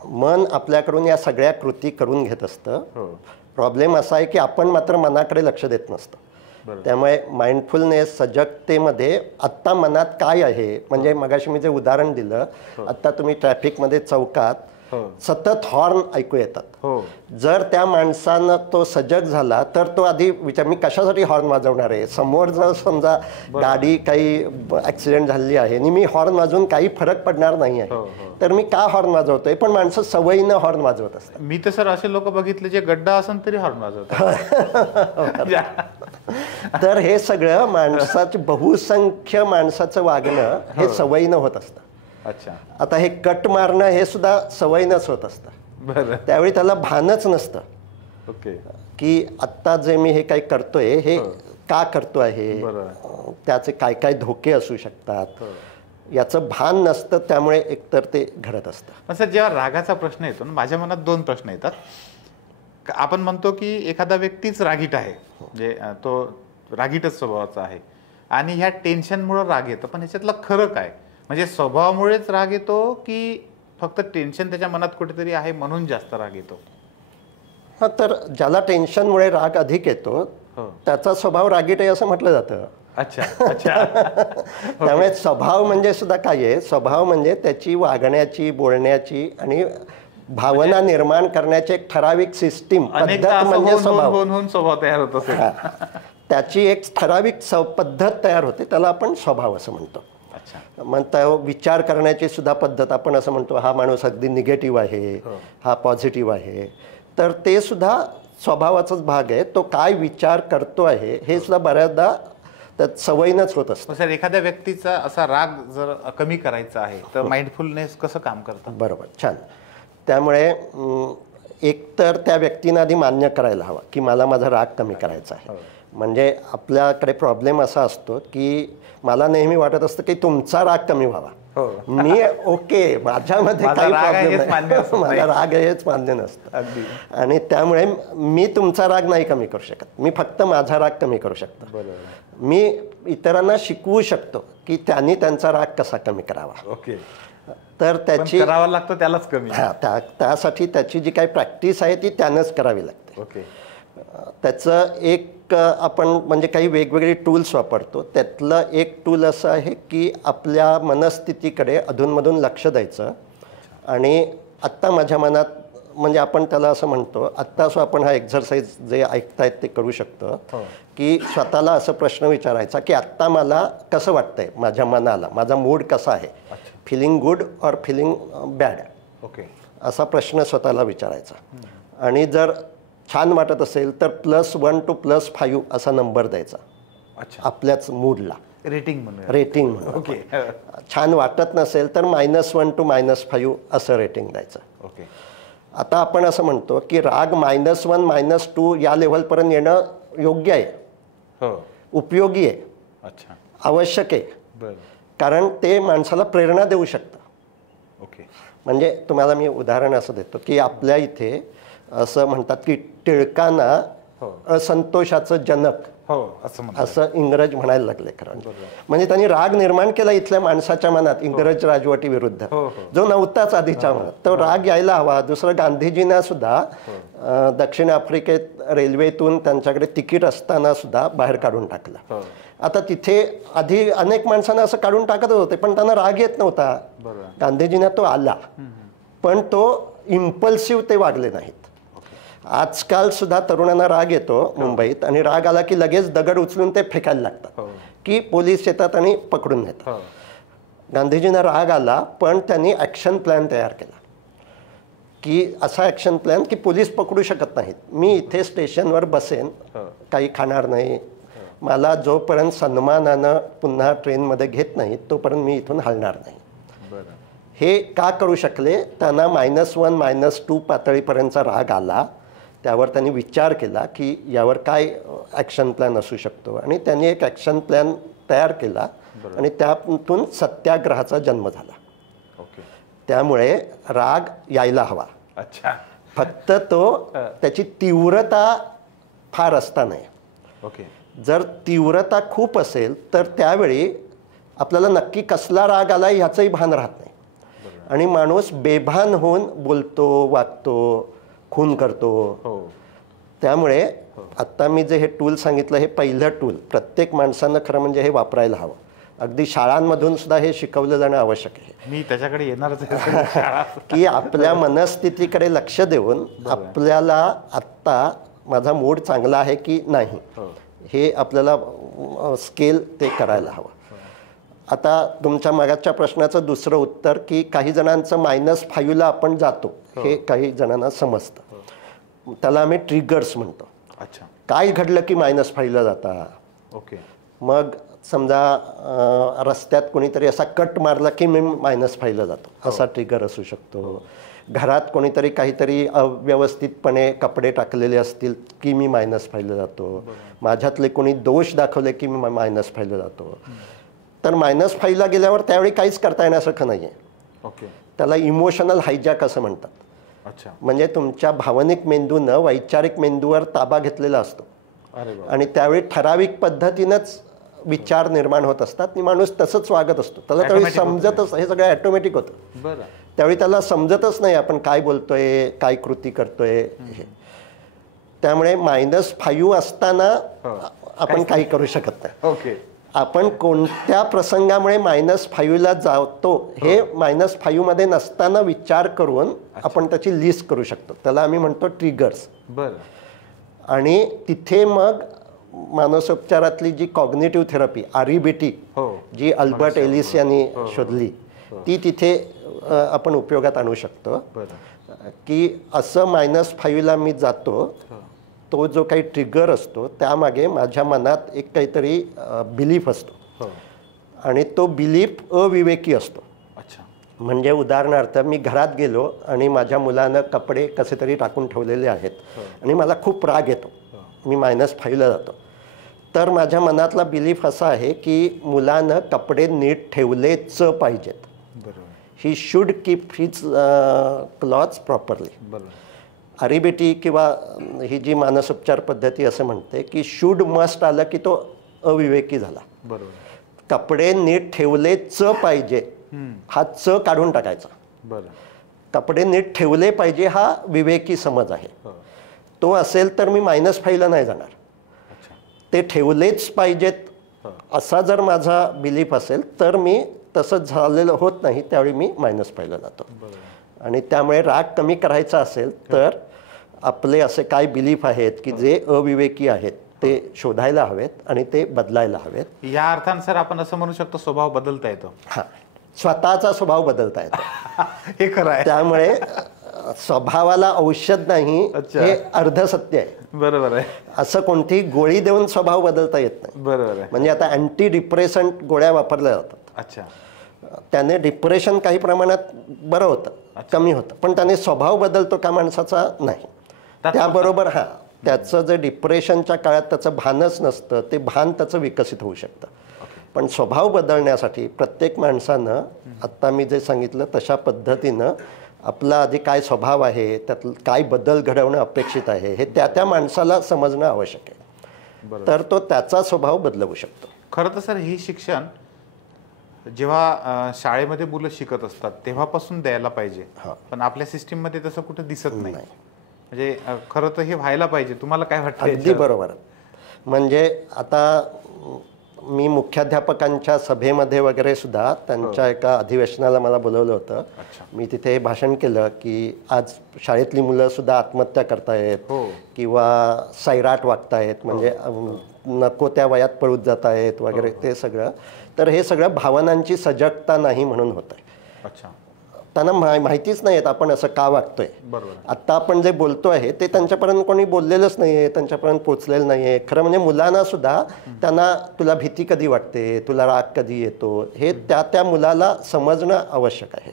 मन आपल्याकडून या सगळ्या कृती करून घेत असतं. प्रॉब्लेम असा आहे की आपण मात्र मनाकडे लक्ष देत नसतं. त्यामुळे माइंडफुलनेस सजगतेमध्ये आत्ता मनात काय आहे, म्हणजे मगाशी मी जे उदाहरण दिलं, आत्ता तुम्ही ट्रॅफिकमध्ये चौकात सतत हॉर्न ऐकू येतात. जर त्या माणसानं तो सजग झाला तर तो आधी विचार, मी कशासाठी हॉर्न वाजवणार आहे, समोर जर समजा गाडी काही ॲक्सिडेंट झालेली आहे आणि मी हॉर्न वाजवून काही फरक पडणार नाही आहे, तर मी का हॉर्न वाजवतोय. पण माणसं सवयीनं हॉर्न वाजवत असतात. मी तर सर असे लोक बघितले जे गड्डा असेल तरी हॉर्न वाजवतात. तर हे सगळं माणसाचं, बहुसंख्य माणसाचं वागणं हे सवयीनं होत असतं. अच्छा. आता हे कट मारणं हे सुद्धा सवयीनंच होत असतं. त्यावेळी त्याला भानच नसतं की आत्ता जे मी हे काही करतोय हे का करतो आहे, त्याचे काय काय धोके असू शकतात, याचं भान नसतं. त्यामुळे एकतर ते घडत असतं. सर, जेव्हा रागाचा प्रश्न येतो ना, माझ्या मनात दोन प्रश्न येतात. आपण म्हणतो की एखादा व्यक्तीच रागीट आहे, म्हणजे तो रागीटच स्वभावाचा आहे आणि ह्या टेन्शनमुळे राग येतो. पण ह्याच्यातलं खरं काय, म्हणजे स्वभावामुळेच राग येतो की फक्त टेन्शन त्याच्या मनात कुठेतरी आहे म्हणून जास्त राग येतो? हा, तर ज्याला टेन्शनमुळे राग अधिक येतो त्याचा स्वभाव रागीट आहे असं म्हटलं जातं. अच्छा. अच्छा. त्यामुळे स्वभाव म्हणजे सुद्धा काय आहे, स्वभाव म्हणजे त्याची वागण्याची, बोलण्याची आणि भावना निर्माण करण्याची एक ठराविक सिस्टीम, पद्धत म्हणजे स्वभाव तयार होतो. त्याची एक ठराविक पद्धत तयार होते, त्याला आपण स्वभाव असं म्हणतो. म्हणता विचार करण्याची सुद्धा पद्धत आपण असं म्हणतो, हा माणूस अगदी निगेटिव्ह आहे, हा पॉझिटिव्ह आहे. तर ते सुद्धा स्वभावाचाच भाग आहे. तो काय विचार करतो आहे हे सुद्धा बऱ्याचदा त्यात सवयीनंच होत असतं. सर, एखाद्या व्यक्तीचा असा राग जर कमी करायचा आहे तर माइंडफुलनेस कसं काम करतं? बरोबर, छान. त्यामुळे एकतर त्या व्यक्तीनं आधी मान्य करायला हवं की मला माझा राग कमी करायचा आहे. म्हणजे आपल्याकडे प्रॉब्लेम असा असतो की मला नेहमी वाटत असतं की तुमचा राग कमी व्हावा. मी ओके, माझ्यामध्ये काही प्रॉब्लेम नाही, मला राग हेच मान्य नसतं. आणि त्यामुळे मी तुमचा राग नाही कमी करू शकत, मी फक्त माझा राग कमी करू शकतो. मी इतरांना शिकवू शकतो की त्यांनी त्यांचा राग कसा कमी करावा. तर त्याची करावं लागतं त्यालाच कमी. त्यासाठी त्याची जी काही प्रॅक्टिस आहे ती त्यानंच करावी लागते. त्याचं एक आपण म्हणजे काही वेगवेगळे टूल्स वापरतो. त्यातलं एक टूल असं आहे की आपल्या मनस्थितीकडे अधूनमधून लक्ष द्यायचं आणि आत्ता माझ्या मनात, म्हणजे आपण त्याला असं म्हणतो, आत्ता असं आपण हा एक्झरसाइज जे ऐकतायत ते करू शकतो की स्वतःला असं प्रश्न विचारायचा की आत्ता मला कसं वाटतंय, माझ्या मनाला माझा मूड कसा आहे, feeling good or feeling bad, असा प्रश्न स्वतःला विचारायचा. आणि जर छान वाटत असेल तर +1 to +5 असा नंबर द्यायचा आपल्याच मूडला, रेटिंग म्हणून. छान वाटत नसेल तर -1 to -5 असं रेटिंग द्यायचं. आता आपण असं म्हणतो की राग -1 -2 या लेव्हलपर्यंत येणं योग्य आहे, उपयोगी आहे, आवश्यक आहे, कारण ते माणसाला प्रेरणा देऊ शकतं. म्हणजे तुम्हाला मी उदाहरण असं देतो की आपल्या इथे असं म्हणतात की टिळकांना असंतोषाचं जनक हो असं म्हणतात. असं इंग्रज म्हणायला लागले खरं म्हणजे त्यांनी राग निर्माण केला इथल्या माणसाच्या मनात इंग्रज राजवटी विरुद्ध जो नव्हताच आधीच्या मनात. तो राग यायला हवा. दुसरं गांधीजींना सुद्धा दक्षिण आफ्रिकेत रेल्वेतून त्यांच्याकडे तिकीट असताना सुद्धा बाहेर काढून टाकलं. आता तिथे आधी अनेक माणसांना असं काढून टाकत होते पण त्यांना राग येत नव्हता. गांधीजींना तो आला पण तो इम्पल्सिव्ह ते वागले नाहीत. आजकाल सुद्धा तरुणांना राग येतो मुंबईत आणि राग आला की लगेच दगड उचलून ते फेकायला लागतात की पोलीस येतात आणि पकडून नेतात. गांधीजींना राग आला पण त्यांनी ॲक्शन प्लॅन तयार केला की असा ॲक्शन प्लॅन की पोलीस पकडू शकत नाहीत. मी इथे स्टेशनवर बसेन, काही खाणार नाही, मला जोपर्यंत सन्मानानं पुन्हा ट्रेनमध्ये घेत नाहीत तोपर्यंत मी इथून हलणार नाही. हे का करू शकले? त्यांना -1 -2 पातळीपर्यंतचा राग आला. त्यावर त्यांनी विचार केला की यावर काय ॲक्शन प्लॅन असू शकतो आणि त्यांनी एक ॲक्शन प्लॅन तयार केला आणि त्यातून सत्याग्रहाचा जन्म झाला. त्यामुळे राग यायला हवा. अच्छा. फक्त तो त्याची तीव्रता फार असता नाही. ओके. जर तीव्रता खूप असेल तर त्यावेळी आपल्याला नक्की कसला राग आला ह्याचंही भान राहत नाही आणि माणूस बेभान होऊन बोलतो, वागतो, खून करतो. त्यामुळे आत्ता मी जे हे टूल सांगितलं हे पहिलं टूल प्रत्येक माणसानं खरं म्हणजे हे वापरायला हवं. अगदी शाळांमधून सुद्धा हे शिकवलं जाणं आवश्यक आहे. मी त्याच्याकडे येणारच आहे. की आपल्या मनस्थितीकडे लक्ष देऊन आपल्याला आत्ता माझा मूड चांगला आहे की नाही हे आपल्याला स्केल ते करायला हवं. आता तुमच्या मागच्या प्रश्नाचं दुसरं उत्तर की काही जणांचं -5ला आपण जातो हे काही जणांना समजतं. त्याला आम्ही ट्रिगर्स म्हणतो. अच्छा. काय घडलं की -5ला जाता. ओके. मग समजा रस्त्यात कोणीतरी असा कट मारला की मी -5ला जातो असा ट्रिगर असू शकतो. घरात कोणीतरी काहीतरी अव्यवस्थितपणे कपडे टाकलेले असतील की मी -5ला जातो. माझ्यातले कोणी दोष दाखवले की मी -5ला जातो. तर -5ला गेल्यावर त्यावेळी काहीच करता येण्यासारखं नाही आहे. ओके. त्याला इमोशनल हायजॅक असं म्हणतात. अच्छा. म्हणजे तुमच्या भावनिक मेंदूनं वैचारिक मेंदूवर ताबा घेतलेला असतो आणि त्यावेळी ठराविक पद्धतीनंच विचार निर्माण होत असतात आणि माणूस तसंच वागत असतो. त्याला त्यावेळी समजतच हे सगळं ॲटोमॅटिक होतं. त्यावेळी त्याला समजतच नाही आपण काय बोलतोय, काय कृती करतोय हे. त्यामुळे -5 असताना आपण काही करू शकत नाही. ओके. आपण कोणत्या प्रसंगामुळे -5ला जातो हे -5 मध्ये नसताना विचार करून आपण त्याची लिस्ट करू शकतो. त्याला आम्ही म्हणतो ट्रिगर्स. आणि तिथे मग मानसोपचारातली जी कॉग्निटिव्ह थेरपी REBT जी अल्बर्ट एलिस यांनी शोधली ती तिथे आपण उपयोगात आणू शकतो. की असं -5ला मी जातो, तो जो काही ट्रिगर असतो त्यामागे माझ्या मनात एक काहीतरी बिलीफ असतो आणि तो बिलीफ अविवेकी असतो. अच्छा. म्हणजे उदाहरणार्थ मी घरात गेलो आणि माझ्या मुलानं कपडे कसे तरी टाकून ठेवलेले आहेत आणि मला खूप राग येतो, मी -5ला जातो. तर माझ्या मनातला बिलीफ असा आहे की मुलानं कपडे नीट ठेवलेच पाहिजेत. He should keep his clothes properly. REBT किंवा ही जी मानसोपचार पद्धती असं म्हणते की शुड मस्ट आलं की तो अविवेकी झाला. कपडे नीट ठेवलेच पाहिजे हा च काढून टाकायचा. कपडे नीट ठेवले पाहिजे हा विवेकी समज आहे. तो असेल तर मी -5ला नाही जाणार. ते ठेवलेच पाहिजेत असा जर माझा बिलीफ असेल तर मी तसं झालेलं होत नाही, त्यावेळी मी -5ला जातो. आणि त्यामुळे राग कमी करायचा असेल तर आपले असे काय बिलीफ आहेत की जे अविवेकी आहेत ते शोधायला हवेत आणि ते बदलायला हवेत. या अर्थानं सर आपण असं म्हणू शकतो स्वभाव बदलता येतो. हां, स्वतःचा स्वभाव बदलता येतो. हे खरं आहे. त्यामुळे स्वभावाला औषध नाही हे अर्ध सत्य आहे. बरोबर आहे. असं कोणतीही गोळी देऊन स्वभाव बदलता येत नाही. बरोबर आहे. म्हणजे आता अँटी डिप्रेशंट गोळ्या वापरल्या जातात. अच्छा. त्याने डिप्रेशन काही प्रमाणात बरं होतं, कमी होतं, पण त्याने स्वभाव बदलतो का माणसाचा? नाही. त्याबरोबर त्याचं जे डिप्रेशनच्या काळात त्याचं भानच नसतं ते भान त्याचं विकसित होऊ शकतं. पण स्वभाव बदलण्यासाठी प्रत्येक माणसानं आत्ता मी जे सांगितलं तशा पद्धतीनं आपला आधी काय स्वभाव आहे, त्यात काय बदल घडवणं अपेक्षित आहे हे त्या माणसाला समजणं आवश्यक आहे. तर तो त्याचा स्वभाव बदलवू शकतो. खरं तर सर हे शिक्षण जेव्हा शाळेमध्ये मुलं शिकत असतात तेव्हापासून द्यायला पाहिजे, पण आपल्या सिस्टीममध्ये तसं कुठं दिसत नाही. म्हणजे खरं तर हे व्हायला पाहिजे. तुम्हाला काय वाटतं? अगदी बरोबर. म्हणजे आता मी मुख्याध्यापकांच्या सभेमध्ये वगैरे सुद्धा त्यांच्या एका अधिवेशनाला मला बोलवलं होतं. मी तिथे हे भाषण केलं की आज शाळेतली मुलं सुद्धा आत्महत्या करतायत किंवा सैराट वागतायत, म्हणजे नको त्या वयात पळून जात आहेत वगैरे ते सगळं. तर हे सगळं भावनांची सजगता नाही म्हणून होत आहे. त्यांना माहितीच नाही आपण असं का वागतोय. आता आपण जे बोलतो आहे ते त्यांच्यापर्यंत कोणी बोललेलंच नाही आहे, त्यांच्यापर्यंत पोचलेलं नाही आहे. खरं म्हणजे मुलांना सुद्धा त्यांना तुला भीती कधी वाटते, तुला राग कधी येतो, हे त्या मुलाला समजणं आवश्यक आहे.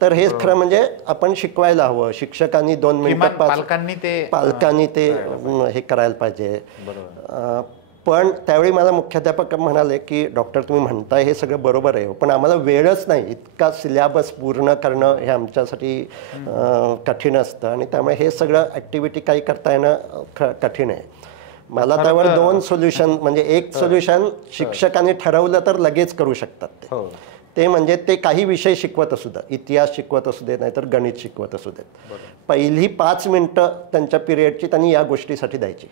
तर हे खरं म्हणजे आपण शिकवायला हवं. शिक्षकांनी 2 मिनिटं पालकांनी ते हे करायला पाहिजे. पण त्यावेळी मला मुख्याध्यापक म्हणाले की डॉक्टर तुम्ही म्हणताय हे सगळं बरोबर आहे, पण आम्हाला वेळच नाही, इतका सिलेबस पूर्ण करणं हे आमच्यासाठी कठीण असतं आणि त्यामुळे हे सगळं ॲक्टिव्हिटी काही करता येणं कठीण आहे. मला त्यावर 2 सोल्युशन, म्हणजे एक सोल्युशन शिक्षकांनी ठरवलं तर लगेच करू शकतात ते म्हणजे ते काही विषय शिकवत असू दे, इतिहास शिकवत असू दे, नाहीतर गणित शिकवत असू देत, पहिली 5 मिनिटं त्यांच्या पिरियडची त्यांनी या गोष्टीसाठी द्यायची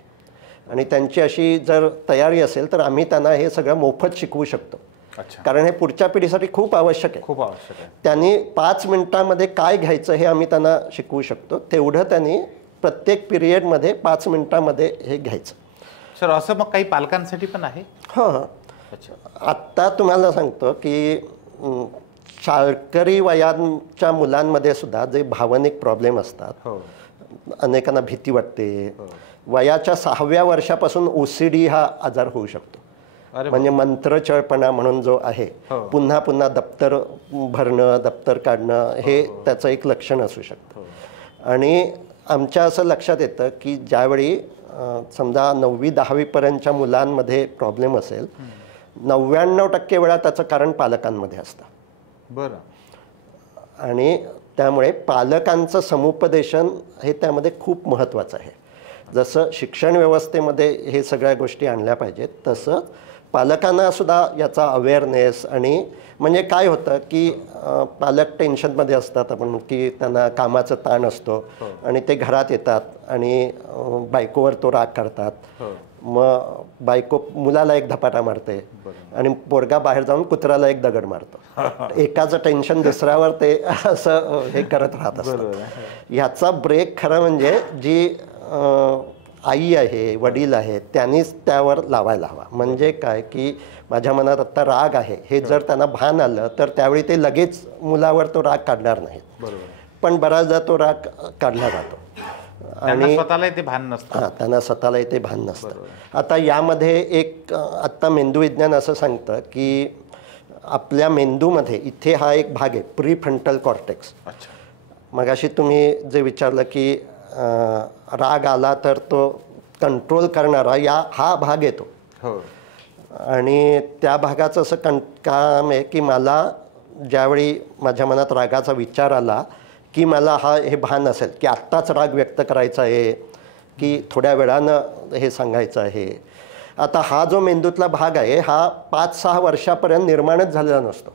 आणि त्यांची अशी जर तयारी असेल तर आम्ही त्यांना हे सगळं मोफत शिकवू शकतो. कारण हे पुढच्या पिढीसाठी खूप आवश्यक आहे. त्यांनी 5 मिनिटांमध्ये काय घ्यायचं हे आम्ही त्यांना शिकवू शकतो. तेवढं त्यांनी प्रत्येक पिरियडमध्ये 5 मिनिटांमध्ये हे घ्यायचं. सर असं मग काही पालकांसाठी पण आहे? आत्ता तुम्हाला सांगतो की शाळकरी वयांच्या मुलांमध्ये सुद्धा जे भावनिक प्रॉब्लेम असतात, अनेकांना भीती वाटते, वयाच्या 6व्या वर्षापासून OCD हा आजार होऊ शकतो. म्हणजे मंत्रचळपणा म्हणून जो आहे, पुन्हा पुन्हा दप्तर भरणं, दप्तर काढणं, हे त्याचं एक लक्षण असू शकतं. आणि आमच्या असं लक्षात येतं की ज्यावेळी समजा 9वी 10वी पर्यंतच्या मुलांमध्ये प्रॉब्लेम असेल, 99% वेळा त्याचं कारण पालकांमध्ये असतं. आणि त्यामुळे पालकांचं समुपदेशन हे त्यामध्ये खूप महत्त्वाचं आहे. जसं शिक्षण व्यवस्थेमध्ये हे सगळ्या गोष्टी आणल्या पाहिजेत, तसं पालकांना सुद्धा याचा अवेअरनेस. आणि म्हणजे काय होतं की पालक टेन्शनमध्ये असतात, आपण की त्यांना कामाचा ताण असतो आणि ते घरात येतात आणि बायकोवर तो राग काढतात. मग बायको मुलाला एक धपाटा मारते आणि पोरगा बाहेर जाऊन कुत्र्याला एक दगड मारतो. एकाचं टेन्शन दुसऱ्यावर ते असं हे करत राहत असतं. ह्याचा ब्रेक खरं म्हणजे जी आई आहे, वडील आहेत, त्यांनीच त्यावर लावायला हवा. म्हणजे काय की माझ्या मनात आत्ता राग आहे हे जर त्यांना भान आलं तर त्यावेळी ते लगेच मुलावर तो राग काढणार नाहीत, पण बराचदा तो राग काढला जातो आणि स्वतःला ते भान नसतं. त्यांना स्वतःला ते भान नसतं. आता यामध्ये एक आत्ता मेंदूविज्ञान असं सांगतं की आपल्या मेंदूमध्ये इथे हा एक भाग आहे, प्रीफ्रंटल कॉर्टेक्स. मगाशी तुम्ही जे विचारलं की राग आला तर तो कंट्रोल करणारा हा भाग येतो. आणि त्या भागाचं असं काम आहे की मला ज्यावेळी माझ्या मनात रागाचा विचार आला की मला हे भान असेल की आत्ताच राग व्यक्त करायचा आहे की थोड्या वेळानं हे सांगायचं आहे. आता हा जो मेंदूतला भाग आहे हा 5-6 वर्षापर्यंत निर्माणच झालेला नसतो.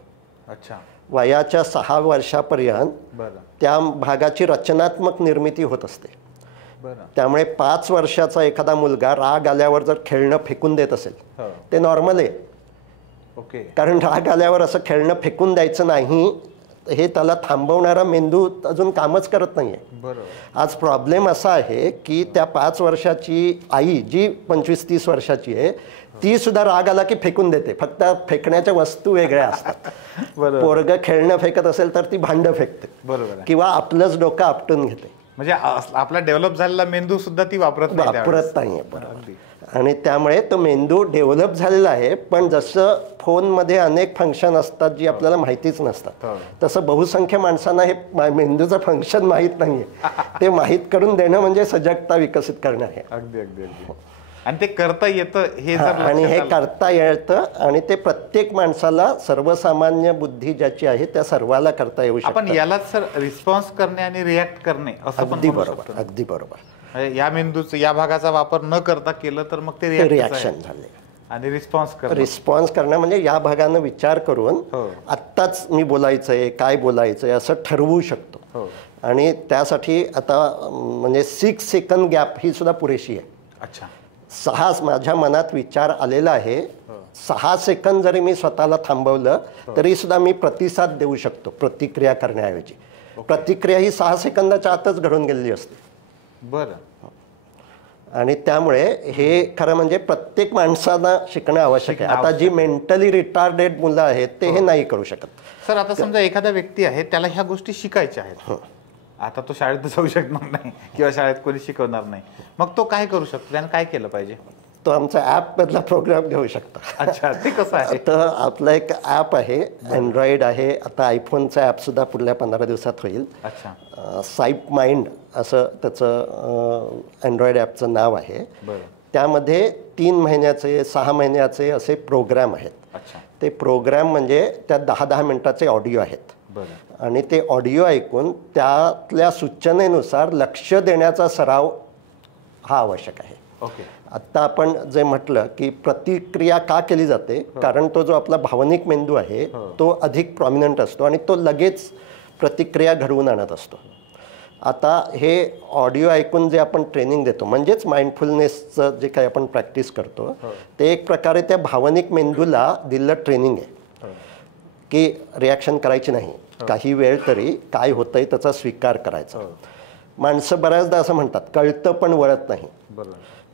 वयाच्या 6 वर्षापर्यंत त्या भागाची रचनात्मक निर्मिती होत असते. त्यामुळे 5 वर्षाचा एखादा मुलगा राग आल्यावर जर खेळणं फेकून देत असेल ते नॉर्मल आहे. कारण राग आल्यावर असं खेळणं फेकून द्यायचं नाही हे त्याला थांबवणारा मेंदू अजून कामच करत नाही आहे. आज प्रॉब्लेम असा आहे की त्या 5 वर्षाची आई जी 25-30 वर्षाची आहे ती सुद्धा राग आला की फेकून देते, फक्त फेकण्याच्या वस्तू वेगळ्या असतात. पोरगं खेळणं फेकत असेल तर ती भांडं फेकते किंवा आपलंच डोकं आपटून घेते. म्हणजे आपला डेव्हलप झालेला मेंदू सुद्धा ती वापरत नाहीये. बरोबर. आणि त्यामुळे तो मेंदू डेव्हलप झालेला आहे, पण जसं फोनमध्ये अनेक फंक्शन असतात जी आपल्याला माहितीच नसतात, तसं बहुसंख्य माणसांना हे मेंदूचं फंक्शन माहीत नाहीये. ते माहीत करून देणं म्हणजे सजगता विकसित करणं आहे. अगदी अगदी अगदी. आणि ते करता येतं हे आणि हे करता येतं आणि ते प्रत्येक माणसाला, सर्वसामान्य बुद्धी ज्याची आहे त्या सर्वाला करता येऊ शकतं. आपण यालाच सर रिस्पॉन्स करणे आणि रिॲक्ट करणे असं. अगदी बरोबर, अगदी बरोबर. म्हणजे या मेंदूचं या भागाचा वापर न करता केलं तर मग ते रिॲक्शन झाले आणि रिस्पॉन्स करणं म्हणजे या भागानं विचार करून हो. आत्ताच मी बोलायचंय काय बोलायचंय असं ठरवू शकतो. हो. आणि त्यासाठी आता म्हणजे 6 सेकंद गॅप ही सुद्धा पुरेशी आहे. अच्छा. माझ्या मनात विचार आलेला आहे, 6 सेकंद जरी मी स्वतःला थांबवलं तरी सुद्धा मी प्रतिसाद देऊ शकतो प्रतिक्रिया करण्याऐवजी. प्रतिक्रिया ही 6 सेकंदाच्या आतच घडून गेलेली असते. बरं. आणि त्यामुळे हे खरं म्हणजे प्रत्येक माणसाला शिकणं आवश्यक आहे. आता जी मेंटली रिटार्डेड मुलं आहेत ते हे नाही करू शकत. सर आता समजा एखादा व्यक्ती आहे त्याला ह्या गोष्टी शिकायच्या आहेत, आता तो शाळेत जाऊ शकणार नाही किंवा शाळेत कोणी शिकवणार नाही, मग तो काय करू शकतो, त्याने काय केलं पाहिजे? तो आमचा ॲपमधला प्रोग्राम घेऊ शकता. अच्छा, ते कसं आहे? तर आपलं एक ॲप आहे, अँड्रॉइड आहे, आता आयफोनचा ॲपसुद्धा पुढल्या 15 दिवसात होईल. अच्छा. साईप माइंड असं त्याचं अँड्रॉइड ॲपचं नाव आहे. बरं. त्यामध्ये 3 महिन्याचे 6 महिन्याचे असे प्रोग्राम आहेत. अच्छा. ते प्रोग्राम म्हणजे त्यात 10-10 मिनिटाचे ऑडिओ आहेत. बरं. आणि ते ऑडिओ ऐकून त्यातल्या सूचनेनुसार लक्ष देण्याचा सराव हा आवश्यक आहे. ओके. आत्ता आपण जे म्हटलं की प्रतिक्रिया का केली जाते, कारण तो जो आपला भावनिक मेंदू आहे तो अधिक प्रॉमिनंट असतो आणि तो लगेच प्रतिक्रिया घडवून आणत असतो. आता हे ऑडिओ ऐकून जे आपण ट्रेनिंग देतो म्हणजेच माइंडफुलनेसचं जे काही आपण प्रॅक्टिस करतो ते एक प्रकारे त्या भावनिक मेंदूला दिलेलं ट्रेनिंग आहे की रिॲक्शन करायची नाही, काही वेळ तरी काय होतंय त्याचा स्वीकार करायचा. माणसं बऱ्याचदा असं म्हणतात कळतं पण वळत नाही.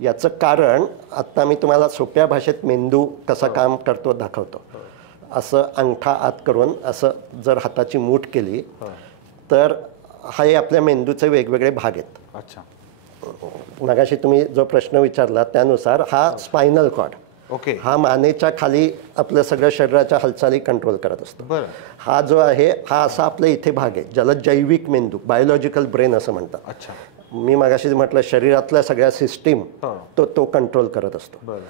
याचं कारण आत्ता मी तुम्हाला सोप्या भाषेत मेंदू कसा काम करतो दाखवतो. असं अंगठा आत करून असं जर हाताची मूठ केली तर हे आपल्या मेंदूचे वेगवेगळे भाग आहेत. अच्छा. मगाशी तुम्ही जो प्रश्न विचारला त्यानुसार हा स्पायनल कॉर्ड, ओके, हा मानेच्या खाली आपलं सगळं शरीराच्या हालचाली कंट्रोल करत असतो. बरं. हा जो आहे हा असा आपल्या इथे भाग आहे ज्याला जैविक मेंदू बायोलॉजिकल ब्रेन असं म्हणतात. अच्छा. मी मगाशी म्हटलं शरीरातल्या सगळ्या सिस्टीम तो कंट्रोल करत असतो. बरं.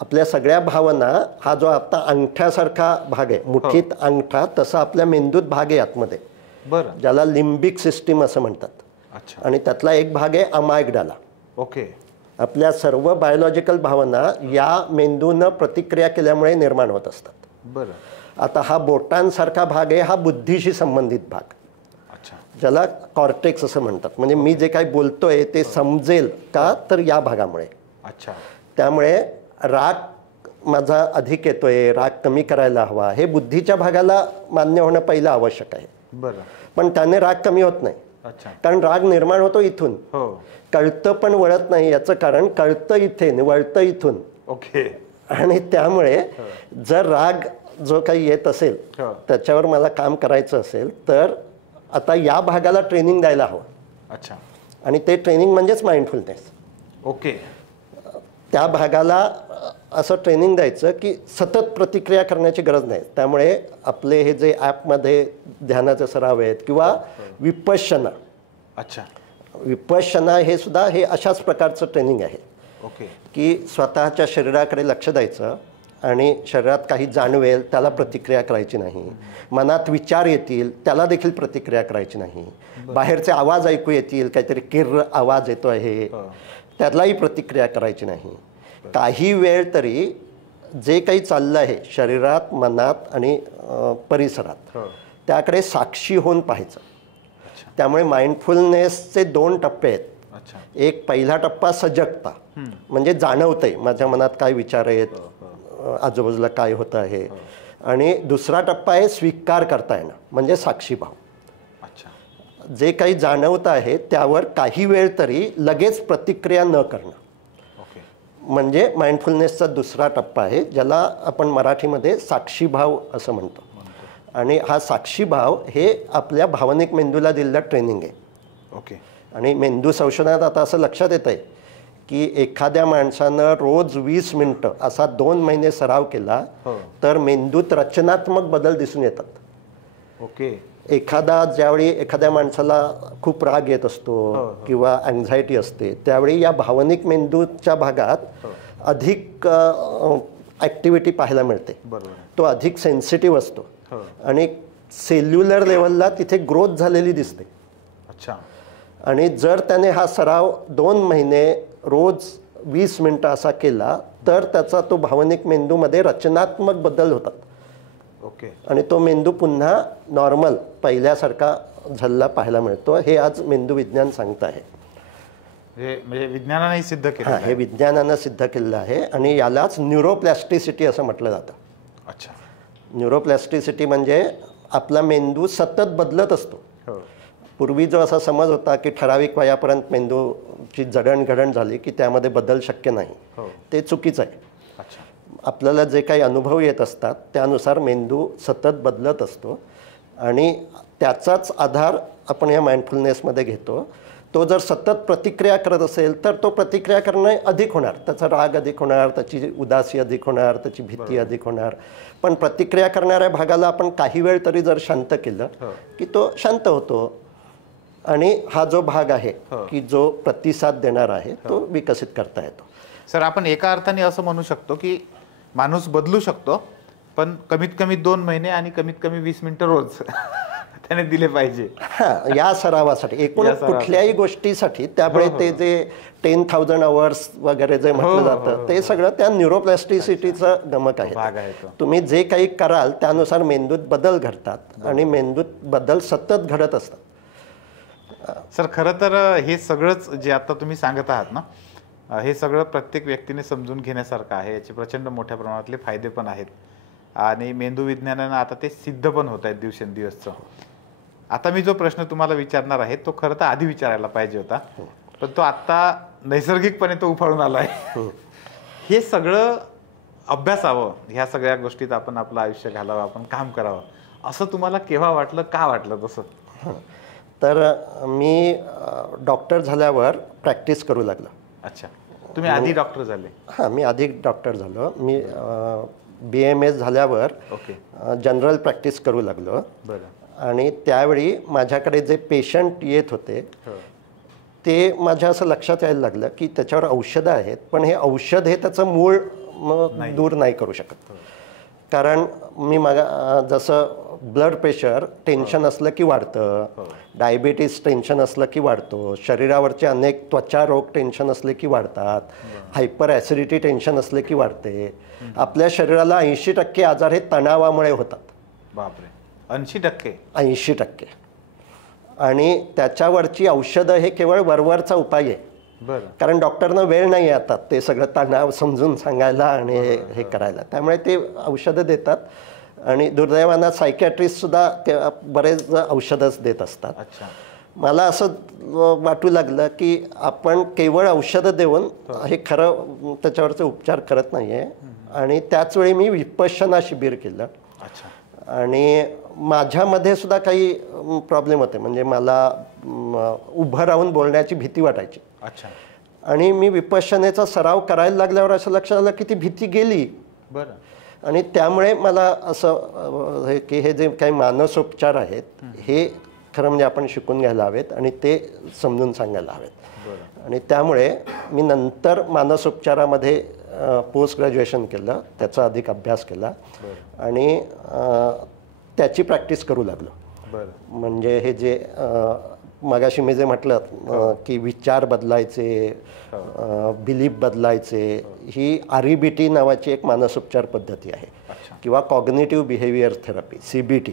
आपल्या सगळ्या भावना हा जो आता अंगठ्यासारखा भाग आहे, मुठीत अंगठा, तसा आपल्या मेंदूत भाग आहे आतमध्ये. बरं. ज्याला लिम्बिक सिस्टीम असं म्हणतात. अच्छा. आणि त्यातला एक भाग आहे अमायग्डाला. ओके. आपल्या सर्व बायोलॉजिकल भावना या मेंदूनं प्रतिक्रिया केल्यामुळे निर्माण होत असतात. बरं. आता हा बोटांसारखा भाग आहे हा बुद्धीशी संबंधित भाग, अच्छा, ज्याला कॉर्टेक्स असं म्हणतात. म्हणजे मी जे काही बोलतोय ते समजेल का तर या भागामुळे. अच्छा. त्यामुळे राग माझा अधिक येतोय, राग कमी करायला हवा, हे बुद्धीच्या भागाला मान्य होणं पहिलं आवश्यक आहे. बरं. पण त्याने राग कमी होत नाही. अच्छा. कारण राग निर्माण होतो इथून. हो. कळतं पण वळत नाही, याचं कारण कळतं इथे वळतं इथून. ओके. आणि त्यामुळे जर राग जो काही येत असेल त्याच्यावर मला काम करायचं असेल तर आता या भागाला ट्रेनिंग द्यायला हवं. अच्छा. आणि ते ट्रेनिंग म्हणजेच माइंडफुलनेस. ओके. त्या भागाला असं ट्रेनिंग द्यायचं की सतत प्रतिक्रिया करण्याची गरज नाही. त्यामुळे आपले हे जे ॲपमध्ये ध्यानाचे सराव आहेत किंवा विपश्यना. अच्छा. विपश्यना हे सुद्धा हे अशाच प्रकारचं ट्रेनिंग आहे. ओके. की स्वतःच्या शरीराकडे लक्ष द्यायचं आणि शरीरात काही जाणवेल त्याला प्रतिक्रिया करायची नाही. मनात विचार येतील त्याला देखील प्रतिक्रिया करायची नाही. बाहेरचे आवाज ऐकू येतील, काहीतरी किर्र आवाज येतो आहे त्यालाही प्रतिक्रिया करायची नाही. काही वेळ तरी जे काही चाललं आहे शरीरात, मनात आणि परिसरात त्याकडे साक्षी होऊन पाहायचं. त्यामुळे माइंडफुलनेसचे 2 टप्पे आहेत. अच्छा. एक पहिला टप्पा सजगता, म्हणजे जाणवतंय माझ्या मनात काय विचार आहेत, आजूबाजूला काय होतं आहे. आणि दुसरा टप्पा आहे स्वीकार करता येणं, म्हणजे साक्षीभाव. अच्छा. जे काही जाणवतं आहे त्यावर काही वेळ तरी लगेच प्रतिक्रिया न करणं. ओके. म्हणजे माइंडफुलनेसचा दुसरा टप्पा आहे ज्याला आपण मराठीमध्ये साक्षीभाव असं म्हणतो. आणि हा साक्षीभाव हे आपल्या भावनिक मेंदूला दिलेलं ट्रेनिंग आहे. ओके. आणि मेंदू संशोधनात आता असं लक्षात येत आहे की एखाद्या माणसानं रोज 20 मिनिटं असा 2 महिने सराव केला तर मेंदूत रचनात्मक बदल दिसून येतात. ओके. ज्यावेळी एखाद्या माणसाला खूप राग येत असतो किंवा अँझायटी असते त्यावेळी या भावनिक मेंदूच्या भागात अधिक ॲक्टिव्हिटी पाहायला मिळते. तो अधिक सेन्सिटिव्ह असतो आणि सेल्युलर लेवलला तिथे ग्रोथ झालेली दिसते. अच्छा. आणि जर त्याने हा सराव 2 महिने रोज 20 मिनिटं असा केला तर त्याचा तो भावनिक मेंदूमध्ये रचनात्मक बदल होतात ओके. आणि तो मेंदू पुन्हा नॉर्मल पहिल्यासारखा झालेला पाहायला मिळतो. हे आज मेंदू विज्ञान सांगत आहे. म्हणजे विज्ञानाने सिद्ध केलं. हे विज्ञानानं सिद्ध केलेलं आहे आणि यालाच न्यूरोप्लॅस्टिसिटी असं म्हटलं जातं. अच्छा. न्यूरोप्लॅस्टिसिटी म्हणजे आपला मेंदू सतत बदलत असतो. पूर्वी जो असा समज होता की ठराविक वयापर्यंत मेंदूची जडणघडण झाली की त्यामध्ये बदल शक्य नाही, ते चुकीचं आहे. अच्छा. आपल्याला जे काही अनुभव येत असतात त्यानुसार मेंदू सतत बदलत असतो आणि त्याचाच आधार आपण या माइंडफुलनेसमध्ये घेतो. तो जर सतत प्रतिक्रिया करत असेल तर तो प्रतिक्रिया करणे अधिक होणार, त्याचा राग अधिक होणार, त्याची उदासी अधिक होणार, त्याची भीती अधिक होणार. पण प्रतिक्रिया करणाऱ्या भागाला आपण काही वेळ तरी जर शांत केलं की तो शांत होतो आणि हा जो भाग आहे की जो प्रतिसाद देणार आहे तो विकसित करता येतो. सर, आपण एका अर्थाने असं म्हणू शकतो की माणूस बदलू शकतो, पण कमीत कमी 2 महिने आणि कमीत कमी 20 मिनिटं रोज त्याने दिले पाहिजे. या सरावासाठी एकूण कुठल्याही गोष्टीसाठी. त्यामुळे ते जे 10,000 आवर्स वगैरे जे म्हटलं जातं ते सगळं त्या न्यूरोप्लॅस्टिसिटीचं गमक आहे. तुम्ही जे काही कराल त्यानुसार मेंदूत बदल घडतात आणि मेंदूत बदल सतत घडत असतात. सर, खरं तर हे सगळंच जे आता तुम्ही सांगत आहात ना, हे सगळं प्रत्येक व्यक्तीने समजून घेण्यासारखं आहे. याचे प्रचंड मोठ्या प्रमाणातले फायदे पण आहेत आणि मेंदू विज्ञानानं आता ते सिद्ध पण होत आहेत दिवसेंदिवसचं. आता मी जो प्रश्न तुम्हाला विचारणार आहे तो खरं तर आधी विचारायला पाहिजे होता, पण तो आत्ता नैसर्गिकपणे तो उफाळून आला आहे. हे सगळं अभ्यासावं, ह्या सगळ्या गोष्टीत आपण आपलं आयुष्य घालावं, आपण काम करावं, असं तुम्हाला केव्हा वाटलं, का वाटलं तसं? तर मी डॉक्टर झाल्यावर प्रॅक्टिस करू लागलो. अच्छा. तुम्ही आधी डॉक्टर झाले? हां, मी आधी डॉक्टर झालो. मी BMS झाल्यावर जनरल प्रॅक्टिस करू लागलो. आणि त्यावेळी माझ्याकडे जे पेशंट येत होते ते माझ्या असं लक्षात यायला लागलं की त्याच्यावर औषधं आहेत, पण हे औषध हे त्याचं मूळ दूर नाही करू शकत. कारण मी जसं ब्लड प्रेशर टेन्शन असलं की वाढतं, डायबिटीस टेन्शन असलं की वाढतो, शरीरावरचे अनेक त्वचा रोग टेन्शन असले की वाढतात, हायपर ॲसिडिटी टेन्शन असले की वाढते. आपल्या शरीराला 80% आजार हे तणावामुळे होतात. बापरे, 80%? 80%. आणि त्याच्यावरची औषधं हे केवळ वरवरचा उपाय आहे. कारण डॉक्टरनं वेळ नाही आता ते सगळं तणाव समजून सांगायला आणि हे करायला. त्यामुळे ते औषधं देतात आणि दुर्दैवानं सायकॅट्रिस्ट सुद्धा ते बरेच औषधंच देत असतात. मला असं वाटू लागलं की आपण केवळ औषधं देऊन हे खरं त्याच्यावरचे उपचार करत नाही आहे. आणि त्याचवेळी मी विपश्यना शिबिर केलं. आणि माझ्यामध्ये सुद्धा काही प्रॉब्लेम होते. म्हणजे मला उभं राहून बोलण्याची भीती वाटायची. आणि मी विपश्यनेचा सराव करायला लागल्यावर असं लक्षात आलं की ती भीती गेली. आणि त्यामुळे मला असं की हे जे काही मानसोपचार आहेत हे खरं म्हणजे आपण शिकून घ्यायला हवेत आणि ते समजून सांगायला हवेत. आणि त्यामुळे मी नंतर मानसोपचारामध्ये पोस्ट ग्रॅज्युएशन केलं, त्याचा अधिक अभ्यास केला आणि त्याची प्रॅक्टिस करू लागलो. म्हणजे हे जे मगाशी मी जे म्हटलं की विचार बदलायचे, बिलीफ बदलायचे, ही REBT नावाची एक मानसोपचार पद्धती आहे किंवा कॉग्निटिव्ह बिहेवियर थेरपी, CBT.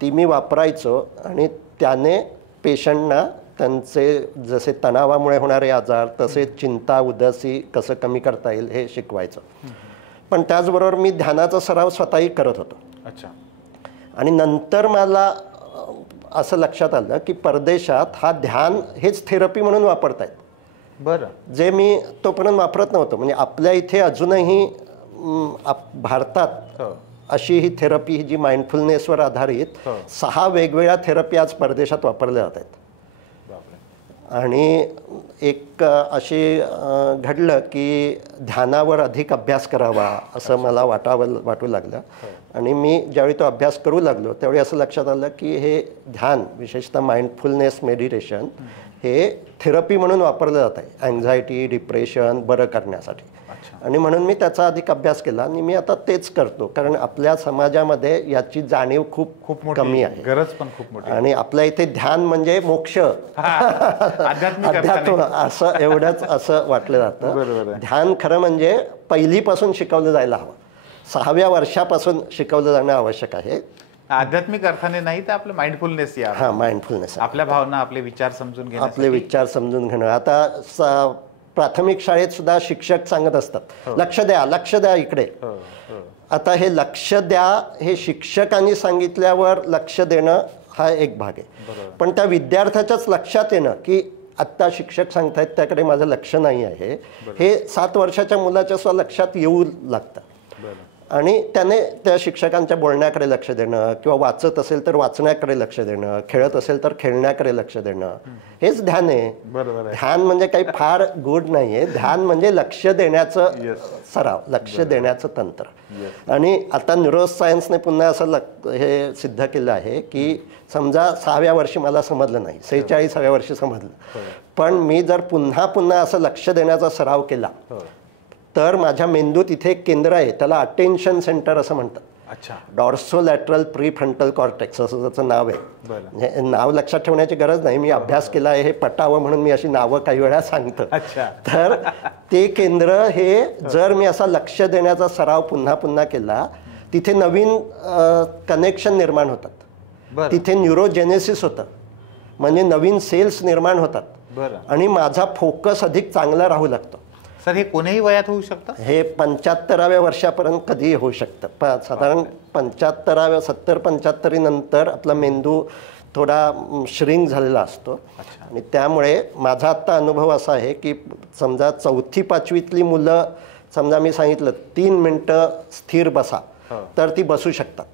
ती मी वापरायचो आणि त्याने पेशंटना त्यांचे जसे तणावामुळे होणारे आजार तसे चिंता उदासी कसं कमी करता येईल हे शिकवायचं. पण त्याचबरोबर मी ध्यानाचा सराव स्वतःही करत होतो. आणि नंतर मला असं लक्षात आलं की परदेशात हा ध्यान हेच थेरपी म्हणून वापरतायत, जे मी तोपर्यंत वापरत नव्हतो. म्हणजे आपल्या इथे अजूनही भारतात अशी ही थेरपी जी माइंडफुलनेसवर आधारित 6 वेगवेगळ्या थेरपी आज परदेशात वापरल्या जात आहेत. आणि एक अशी घडलं की ध्यानावर अधिक अभ्यास करावा असं मला वाटू लागलं. आणि मी ज्यावेळी तो अभ्यास करू लागलो त्यावेळी असं लक्षात आलं की हे ध्यान विशेषतः माइंडफुलनेस मेडिटेशन हे थेरपी म्हणून वापरलं जात आहे अँझायटी डिप्रेशन बरं करण्यासाठी. आणि म्हणून मी त्याचा अधिक अभ्यास केला आणि मी आता तेच करतो, कारण आपल्या समाजामध्ये याची जाणीव खूप कमी आहे, गरज पण खूप मोठी आणि आपल्या इथे ध्यान म्हणजे मोक्ष, अध्यात्म असं एवढंच असं वाटलं जातं. ध्यान खरं म्हणजे पहिलीपासून शिकवलं जायला हवं, 6व्या वर्षापासून शिकवलं जाणं आवश्यक आहे. आध्यात्मिक अर्थाने नाही तर आपलं माइंडफुलनेस या हा, माइंडफुलनेस, आपल्या भावना, आपले विचार समजून घेणं, आपले विचार समजून घेणं. आता प्राथमिक शाळेत सुद्धा शिक्षक सांगत असतात, लक्ष द्या, लक्ष द्या इकडे. आता हे लक्ष द्या हे शिक्षकांनी सांगितल्यावर लक्ष देणं हा एक भाग आहे, पण त्या विद्यार्थ्याच्याच लक्षात येणं की आत्ता शिक्षक सांगतायत त्याकडे माझं लक्ष नाही आहे, हे 7 वर्षाच्या मुलाच्या सुद्धा लक्षात येऊ लागतं. आणि त्याने त्या शिक्षकांच्या बोलण्याकडे लक्ष देणं, किंवा वाचत असेल तर वाचण्याकडे लक्ष देणं, खेळत असेल तर खेळण्याकडे लक्ष देणं, हेच ध्यान आहे. ध्यान म्हणजे काही फार गुड नाही आहे, ध्यान म्हणजे लक्ष देण्याचं सराव, लक्ष देण्याचं तंत्र. आणि आता न्यूरोसायन्सने पुन्हा असं हे सिद्ध केलं आहे की समजा 6व्या वर्षी मला समजलं नाही, 46व्या वर्षी समजलं, पण मी जर पुन्हा पुन्हा असं लक्ष देण्याचा सराव केला तर माझ्या मेंदूत इथे एक केंद्र आहे, त्याला अटेन्शन सेंटर असं म्हणतात. अच्छा. डॉर्सोलॅटरल प्रीफ्रंटल कॉर्टेक्स असं त्याचं नाव आहे. नाव लक्षात ठेवण्याची गरज नाही, मी अभ्यास केला आहे, हे पटावं म्हणून मी अशी नावं काही वेळा सांगतो. तर ते केंद्र हे जर मी असा लक्ष देण्याचा सराव पुन्हा पुन्हा केला, तिथे नवीन कनेक्शन निर्माण होतात, तिथे न्यूरोजेनेसिस होतं, म्हणजे नवीन सेल्स निर्माण होतात, आणि माझा फोकस अधिक चांगला राहू लागतो. सर हे कोणीही वयात होऊ शकतं? हे 75व्या वर्षापर्यंत कधीही होऊ शकतं. साधारण 70-75 नंतर आपला मेंदू थोडा श्रिंक झालेला असतो, आणि त्यामुळे माझा आत्ता अनुभव असा आहे की समजा 4थी-5वीतली मुलं, समजा मी सांगितलं 3 मिनटं स्थिर बसा, तर ती बसू शकतात,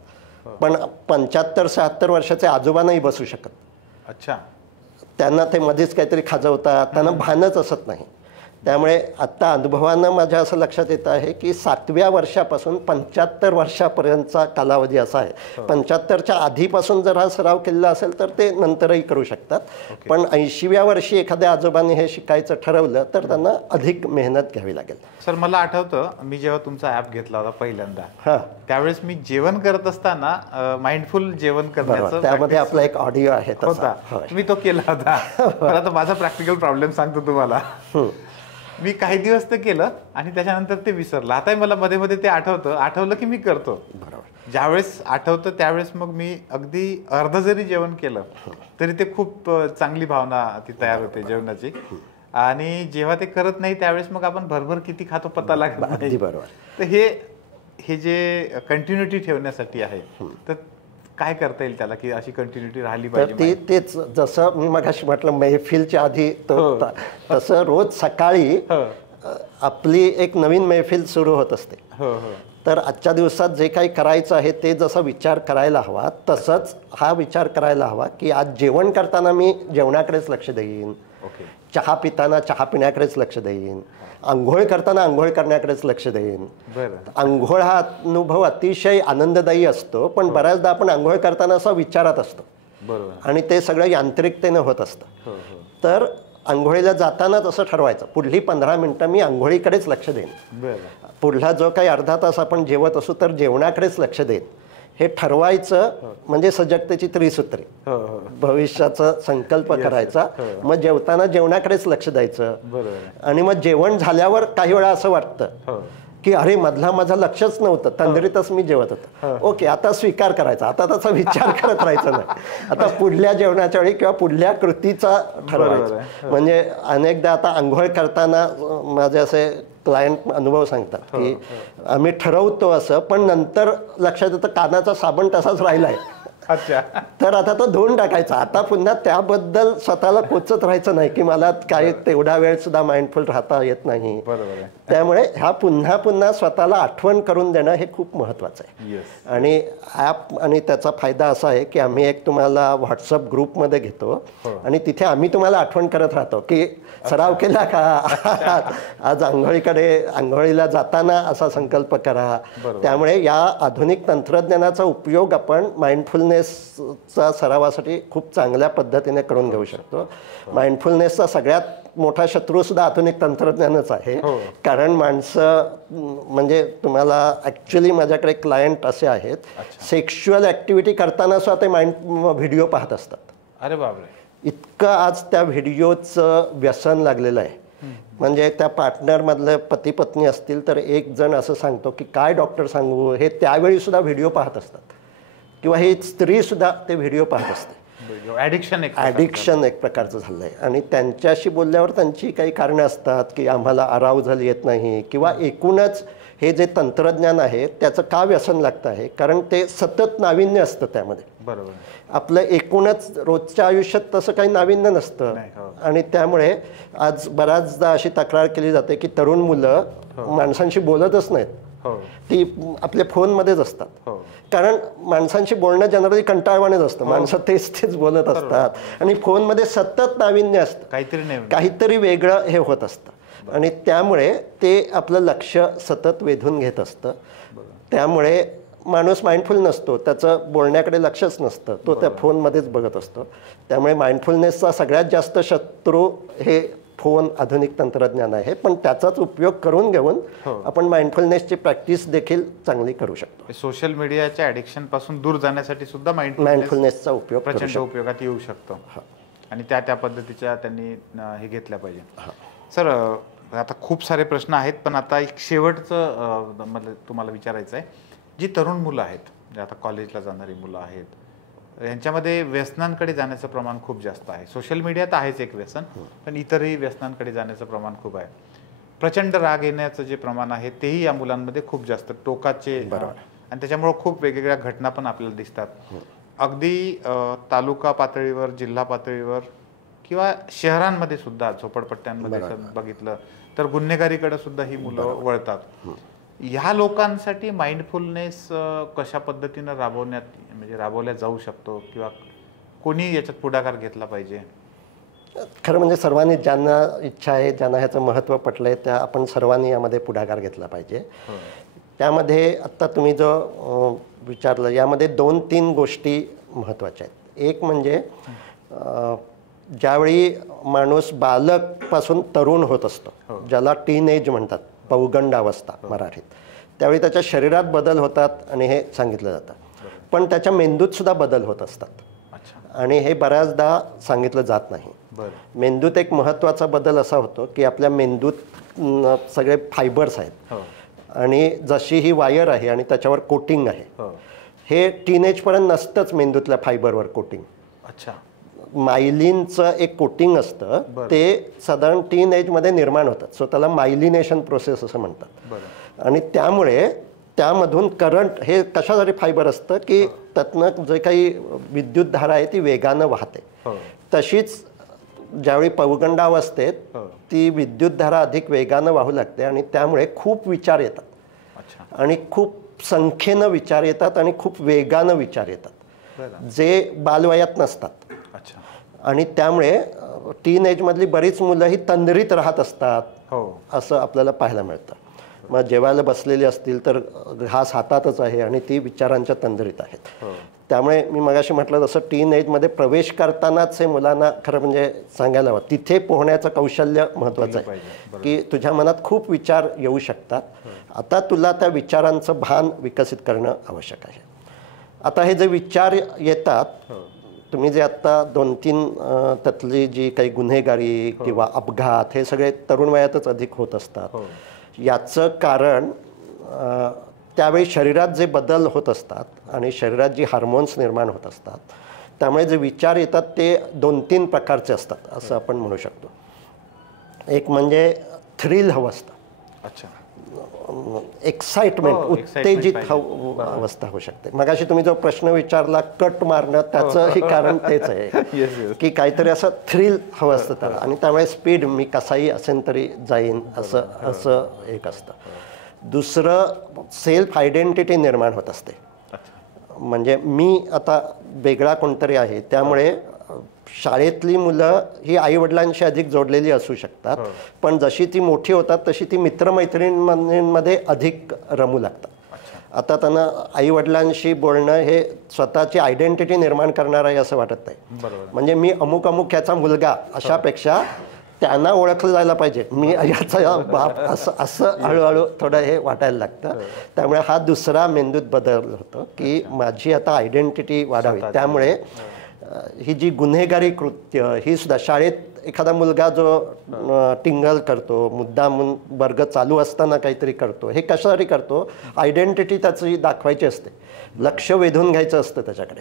पण 75-76 वर्षाचे आजोबा नाही बसू शकत. अच्छा. त्यांना ते मध्येच काहीतरी खाजवतात, त्यांना भानच असत नाही. त्यामुळे आत्ता अनुभवानं माझ्या असं लक्षात येतं आहे की 7व्या वर्षापासून 75 वर्षापर्यंतचा कालावधी असा आहे. 75च्या आधीपासून जर हा सराव केलेला असेल तर ते नंतरही करू शकतात, पण 80व्या वर्षी एखाद्या आजोबांनी हे शिकायचं ठरवलं तर त्यांना अधिक मेहनत घ्यावी लागेल. सर मला आठवतं, मी जेव्हा तुमचा ॲप घेतला होता पहिल्यांदा, त्यावेळेस मी जेवण करत असताना माइंडफुल जेवण करण्याचं, त्यामध्ये आपला एक ऑडिओ आहे तसा, मी तो केला होता. पण आता माझा प्रॅक्टिकल प्रॉब्लेम सांगतो तुम्हाला. मी काही दिवस ते केलं आणि त्याच्यानंतर ते विसरलं. आता मला मध्ये मध्ये ते आठवलं की मी करतो. ज्यावेळेस आठवतं त्यावेळेस मग मी अगदी अर्ध जरी जेवण केलं तरी ते खूप चांगली भावना ती तयार होते जेवणाची. आणि जेव्हा ते करत नाही त्यावेळेस मग आपण भरभर किती खातो पता लागत नाही. तर हे जे कंटिन्युटी ठेवण्यासाठी आहे, तर काय करता येईल त्याला की अशी कंटिन्युटी राहिली पाहिजे? तेच जसं मी मगाशी म्हटलं मैफिलच्या आधी, तसं रोज सकाळी आपली एक नवीन मैफिल सुरू होत असते. तर आजच्या दिवसात जे काही करायचं आहे ते जसा विचार करायला हवा, तसंच हा विचार करायला हवा की आज जेवण करताना मी जेवणाकडेच लक्ष देईन, चहा पिताना चहा पिण्याकडेच लक्ष देईन, आंघोळ करताना आंघोळ करण्याकडेच लक्ष देईन. आंघोळ हा अनुभव अतिशय आनंददायी असतो, पण बऱ्याचदा आपण आंघोळ करताना असा विचारात असतो आणि ते सगळं यांत्रिकतेने होत असतं. तर आंघोळीला जातानाच असं ठरवायचं, पुढली 15 मिनिटं मी आंघोळीकडेच लक्ष देईन, पुढला जो काही अर्धा तास आपण जेवत असू तर जेवणाकडेच लक्ष देईन, हे ठरवायचं. म्हणजे सजगतेची त्रिसूत्री, भविष्याचा संकल्प करायचा, मग जेवताना जेवणाकडेच लक्ष द्यायचं. आणि मग जेवण झाल्यावर काही वेळा असं वाटतं की अरे मधला माझं लक्षच नव्हतं, तंद्रीतच मी जेवत होतो. ओके, आता स्वीकार करायचा, आता त्याचा विचार करत राहायचा नाही, आता पुढल्या जेवणाच्या वेळी किंवा पुढल्या कृतीचा ठरवायचा. म्हणजे अनेकदा आता आंघोळ करताना माझे असे क्लायंट अनुभव सांगतात की आम्ही ठरवतो असं, पण नंतर लक्षात येतं कानाचा साबण तसाच राहिलाय. अच्छा. तर आता तो धुवून टाकायचा. आता पुन्हा त्याबद्दल स्वतःला कोचत राहायचं नाही की मला काही तेवढा वेळ सुद्धा माइंडफुल राहता येत नाही. त्यामुळे ह्या पुन्हा पुन्हा स्वतःला आठवण करून देणं हे खूप महत्वाचं आहे. आणि ॲप आणि त्याचा फायदा असा आहे की आम्ही एक तुम्हाला व्हॉट्सअप ग्रुपमध्ये घेतो आणि तिथे आम्ही तुम्हाला आठवण करत राहतो की सराव केला का, आज आंघोळीला जाताना असा संकल्प करा. त्यामुळे या आधुनिक तंत्रज्ञानाचा उपयोग आपण माइंडफुलनेस माइंडफुलनेसचा सरावासाठी खूप चांगल्या पद्धतीने करून घेऊ शकतो. माइंडफुलनेसचा सगळ्यात मोठा शत्रू सुद्धा आधुनिक तंत्रज्ञानच आहे. कारण माणसं म्हणजे तुम्हाला ॲक्च्युली माझ्याकडे क्लायंट असे आहेत, सेक्शुअल ॲक्टिव्हिटी करताना सुद्धा ते व्हिडिओ पाहत असतात. अरे बापरे, इतकं आज त्या व्हिडिओचं व्यसन लागलेलं आहे. म्हणजे त्या पार्टनरमधले पती पत्नी असतील तर एक जण असं सांगतो की काय डॉक्टर सांगू, हे त्यावेळी सुद्धा व्हिडिओ पाहत असतात. किंवा ही स्त्री सुद्धा ते व्हिडिओ पाहत असते. ॲडिक्शन एक प्रकारचं झालं आहे. आणि त्यांच्याशी बोलल्यावर त्यांची काही कारणं असतात की आम्हाला अराउझल येत नाही, किंवा एकूणच हे जे तंत्रज्ञान आहे त्याचं का व्यसन लागतं आहे, कारण ते सतत नाविन्य असतं त्यामध्ये. बरोबर. आपलं एकूणच रोजच्या आयुष्यात तसं काही नाविन्य नसतं. आणि त्यामुळे आज बऱ्याचदा अशी तक्रार केली जाते की तरुण मुलं माणसांशी बोलतच नाहीत, ती आपल्या फोनमध्येच असतात. कारण माणसांशी बोलणं जनरली कंटाळवाणेच असतं. माणसं तेच बोलत असतात आणि फोनमध्ये सतत नाविन्य असतं, काहीतरी वेगळं हे होत असतं. आणि त्यामुळे ते आपलं लक्ष सतत वेधून घेत असतं. त्यामुळे माणूस माइंडफुल नसतो, त्याचं बोलण्याकडे लक्षच नसतं, तो त्या फोनमध्येच बघत असतो. त्यामुळे माइंडफुलनेसचा सगळ्यात जास्त शत्रू हे फोन, आधुनिक तंत्रज्ञान आहे. पण त्याचाच उपयोग करून घेऊन आपण माइंडफुलनेसची प्रॅक्टिस देखील चांगली करू शकतो. सोशल मीडियाच्या ॲडिक्शन पासून दूर जाण्यासाठी सुद्धा माइंडफुलनेसचा उपयोग प्रचंड उपयोगात येऊ शकतो. आणि त्या पद्धतीच्या त्यांनी हे घेतल्या पाहिजे. सर, आता खूप सारे प्रश्न आहेत, पण आता एक शेवटचं मला तुम्हाला विचारायचं आहे. जी तरुण मुलं आहेत, जे आता कॉलेजला जाणारी मुलं आहेत, यांच्यामध्ये व्यसनांकडे जाण्याचं प्रमाण खूप जास्त आहे. सोशल मीडियात आहेच एक व्यसन, पण इतरही व्यसनांकडे जाण्याचं प्रमाण खूप आहे. प्रचंड राग येण्याचं जे प्रमाण आहे तेही या मुलांमध्ये खूप जास्त टोकाचे, आणि त्याच्यामुळे खूप वेगवेगळ्या घटना पण आपल्याला दिसतात. अगदी तालुका पातळीवर, जिल्हा पातळीवर किंवा शहरांमध्ये सुद्धा, झोपडपट्ट्यांमध्ये बघितलं तर गुन्हेगारीकडे सुद्धा ही मुलं वळतात. ह्या लोकांसाठी माइंडफुलनेस कशा पद्धतीनं राबवल्या जाऊ शकतो, किंवा कोणी याच्यात पुढाकार घेतला पाहिजे? खरं म्हणजे सर्वांनी, ज्यांना इच्छा आहे, ज्यांना ह्याचं महत्त्व पटलं आहे, त्या आपण सर्वांनी यामध्ये पुढाकार घेतला पाहिजे. त्यामध्ये आत्ता तुम्ही जो विचारलं, यामध्ये 2-3 गोष्टी महत्त्वाच्या आहेत. एक म्हणजे ज्यावेळी माणूस बालकपासून तरुण होत असतो, ज्याला टीनएज म्हणतात, पौगंड अवस्था मराठीत, त्यावेळी त्याच्या शरीरात बदल होतात आणि हे सांगितलं जातं. पण त्याच्या मेंदूत सुद्धा बदल होत असतात आणि हे बऱ्याचदा सांगितलं जात नाही. मेंदूत एक महत्त्वाचा बदल असा होतो की आपल्या मेंदूत सगळे फायबर्स आहेत आणि जशी ही वायर आहे आणि त्याच्यावर कोटिंग आहे, हे टीनेजपर्यंत नसतंच मेंदूतल्या फायबरवर कोटिंग. मायलिनचं एक कोटिंग असतं, ते साधारण टीनएजमध्ये निर्माण होतं. सो त्याला मायलिनेशन प्रोसेस असं म्हणतात. आणि त्यामुळे त्यामधून करंट, हे कशासाठी फायबर असतं की त्यातनं जे काही विद्युत धारा आहे ती वेगानं वाहते. तशीच ज्यावेळी पौगंडावस्थेत ती विद्युत धारा अधिक वेगानं वाहू लागते आणि त्यामुळे खूप विचार येतात आणि खूप संख्येनं विचार येतात आणि खूप वेगानं विचार येतात, जे बालवयात नसतात. आणि त्यामुळे टीनएजमधली बरीच मुलं ही तंद्रीत राहत असतात, असं आपल्याला पाहायला मिळतं. मग जेवायला बसलेली असतील तर घास हातातच आहे आणि ती विचारांच्या तंद्रीत आहेत. त्यामुळे मी मगाशी म्हटलं तसं टीनएजमध्ये प्रवेश करतानाच हे मुलांना खरं म्हणजे सांगायला हवं, तिथे पोहण्याचं कौशल्य महत्त्वाचं आहे की तुझ्या मनात खूप विचार येऊ शकतात. आता तुला त्या विचारांचं भान विकसित करणं आवश्यक आहे. आता हे जे विचार येतात, तुम्ही जे आत्ता 2-3 त्यातली जी काही गुन्हेगारी किंवा अपघात, हे सगळे तरुण वयातच अधिक होत असतात. याचं कारण त्यावेळी शरीरात जे बदल होत असतात आणि शरीरात जी हार्मोन्स निर्माण होत असतात, त्यामुळे जे विचार येतात ते 2-3 प्रकारचे असतात असं आपण म्हणू शकतो. एक म्हणजे थ्रिल हवं असतं, एक्साइटमेंट, उत्तेजित अवस्था होऊ शकते. मगाशी तुम्ही जो प्रश्न विचारला कट मारणं, त्याचंही कारण तेच आहे की काहीतरी असं थ्रिल हवं असतं त्याला, आणि त्यामुळे स्पीड, मी कसाही असेल तरी जाईन असं एक असतं. दुसरं, सेल्फ आयडेंटिटी निर्माण होत असते. म्हणजे मी आता वेगळा कोणतरी आहे, त्यामुळे शाळेतली मुलं ही आईवडिलांशी अधिक जोडलेली असू शकतात, पण जशी ती मोठी होतात तशी ती मित्रमैत्रिणींमध्ये अधिक रमू लागतात. आता त्यांना आईवडिलांशी बोलणं हे स्वतःची आयडेंटिटी निर्माण करणार आहे असं वाटत नाही. बरोबर. म्हणजे मी अमुक अमुक याचा मुलगा अशापेक्षा त्यांना ओळखलं जायला पाहिजे मी याचा बाप असं हळूहळू थोडं हे वाटायला लागतं. त्यामुळे हा दुसरा मेंदूत बदल होतो की माझी आता आयडेंटिटी वाढावी. त्यामुळे ही जी गुन्हेगारी कृत्य ही सुद्धा शाळेत एखादा मुलगा जो टिंगल करतो, मुद्दामून वर्ग चालू असताना काहीतरी करतो, हे कशासाठी करतो? आयडेंटिटी त्याची दाखवायची असते, लक्ष वेधून घ्यायचं असतं त्याच्याकडे.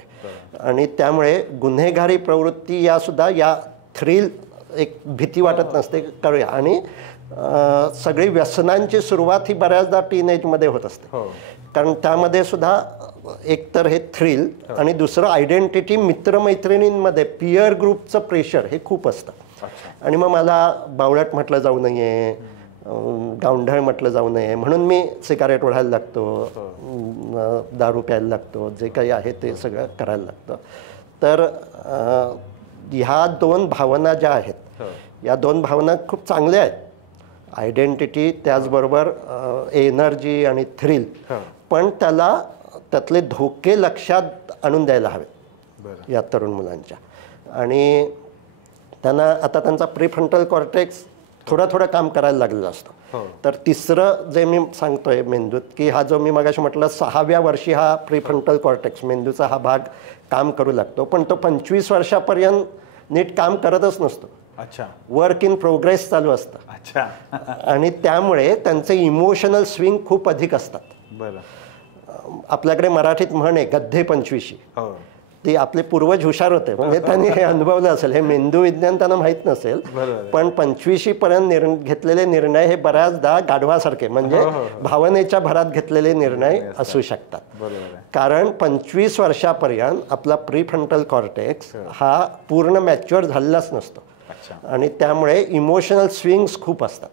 आणि त्यामुळे गुन्हेगारी प्रवृत्ती यासुद्धा या थ्रिल एक भीती वाटत नसते करूया. आणि सगळी व्यसनांची सुरुवात ही बऱ्याचदा टीनेजमध्ये होत असते. कारण त्यामध्ये सुद्धा एकतर हे थ्रिल आणि दुसरं आयडेंटिटी, मित्रमैत्रिणींमध्ये पियर ग्रुपचं प्रेशर हे खूप असतं. आणि मग मला बावळट म्हटलं जाऊ नये, गावंढळ म्हटलं जाऊ नये म्हणून मी सिगारेट ओढायला लागतो, दारू प्यायला लागतो, जे काही आहे ते सगळं करायला लागतं. तर ह्या दोन भावना ज्या आहेत, या दोन भावना खूप चांगल्या आहेत, आयडेंटिटी त्याचबरोबर एनर्जी आणि थ्रिल. पण त्यातले धोके लक्षात आणून द्यायला हवे या तरुण मुलांच्या. आणि त्यांना आता त्यांचा प्रीफ्रंटल कॉर्टेक्स थोडं काम करायला लागलेलं असतं. तर तिसरं जे मी सांगतोय मेंदूत की हा जो मी मगाशी म्हटलं 6व्या वर्षी हा प्रीफ्रंटल कॉर्टेक्स मेंदूचा हा भाग काम करू लागतो, पण तो 25 वर्षापर्यंत नीट काम करतच नसतो. अच्छा. वर्क इन प्रोग्रेस चालू असतं. अच्छा. आणि त्यामुळे त्यांचे इमोशनल स्विंग खूप अधिक असतात. बरं. आपल्याकडे मराठीत म्हण आहे गद्धे 25शी. ते आपले पूर्वज हुशार होते, म्हणजे त्यांनी हे अनुभवलं असेल. हे मेंदू विज्ञान त्यांना माहीत नसेल, पण 25शी पर्यंत घेतलेले निर्णय हे बऱ्याचदा गाढवासारखे, म्हणजे भावनेच्या भरात घेतलेले निर्णय असू शकतात. कारण 25 वर्षापर्यंत आपला प्रीफ्रंटल कॉर्टेक्स हा पूर्ण मॅच्युअर झालेलाच नसतो. आणि त्यामुळे इमोशनल स्विंग्स खूप असतात.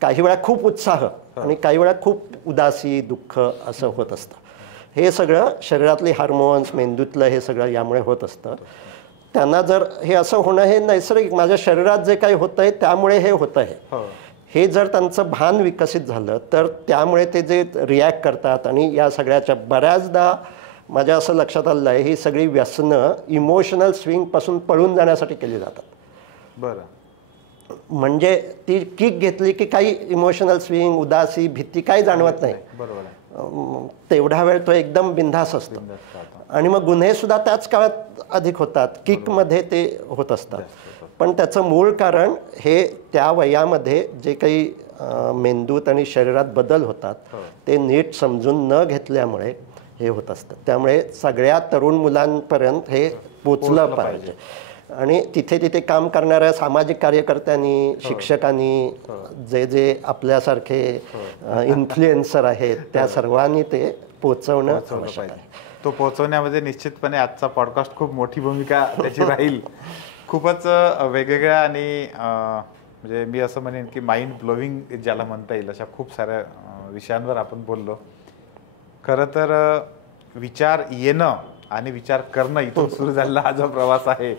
काही वेळा खूप उत्साह आणि काही वेळा खूप उदासी, दुःख असं होत असतं. हे सगळं शरीरातली हार्मोन्स, मेंदूतलं हे सगळं यामुळे होत असतं. त्यांना जर हे असं होणं हे नैसर्गिक, माझ्या शरीरात जे काही होतं आहे त्यामुळे हे होतं आहे, हे जर त्यांचं भान विकसित झालं तर त्यामुळे ते जे रिॲक्ट करतात. आणि या सगळ्याच्या बऱ्याचदा माझ्या असं लक्षात आलेलं आहे, ही सगळी व्यसनं इमोशनल स्विंगपासून पळून जाण्यासाठी केली जातात. बरं. म्हणजे ती किक घेतली की काही इमोशनल स्विंग, उदासी, भीती काही जाणवत नाही. बरोबर. तेवढा वेळ तो एकदम बिनधास्त असतो. आणि मग गुन्हे सुद्धा त्याच काळात अधिक होतात, किकमध्ये ते होत असतात. पण त्याचं मूळ कारण हे त्या वयामध्ये जे काही मेंदूत आणि शरीरात बदल होतात ते नीट समजून न घेतल्यामुळे हे होत असतं. त्यामुळे सगळ्या तरुण मुलांपर्यंत हे पोचलं पाहिजे. आणि तिथे तिथे काम करणाऱ्या सामाजिक कार्यकर्त्यांनी, शिक्षकांनी, जे आपल्यासारखे इन्फ्लुएन्सर आहेत त्या सर्वांनी ते पोचवणं आवश्यक आहे. तो पोचवण्यामध्ये निश्चितपणे आजचा पॉडकास्ट खूप मोठी भूमिका त्याची राहील. खूपच वेगवेगळ्या आणि म्हणजे मी असं म्हणेन की माइंड ब्लोविंग ज्याला म्हणता येईल अशा खूप साऱ्या विषयांवर आपण बोललो. खरं तर विचार येणं आणि विचार करणं इथून सुरू झालेला हा जो प्रवास आहे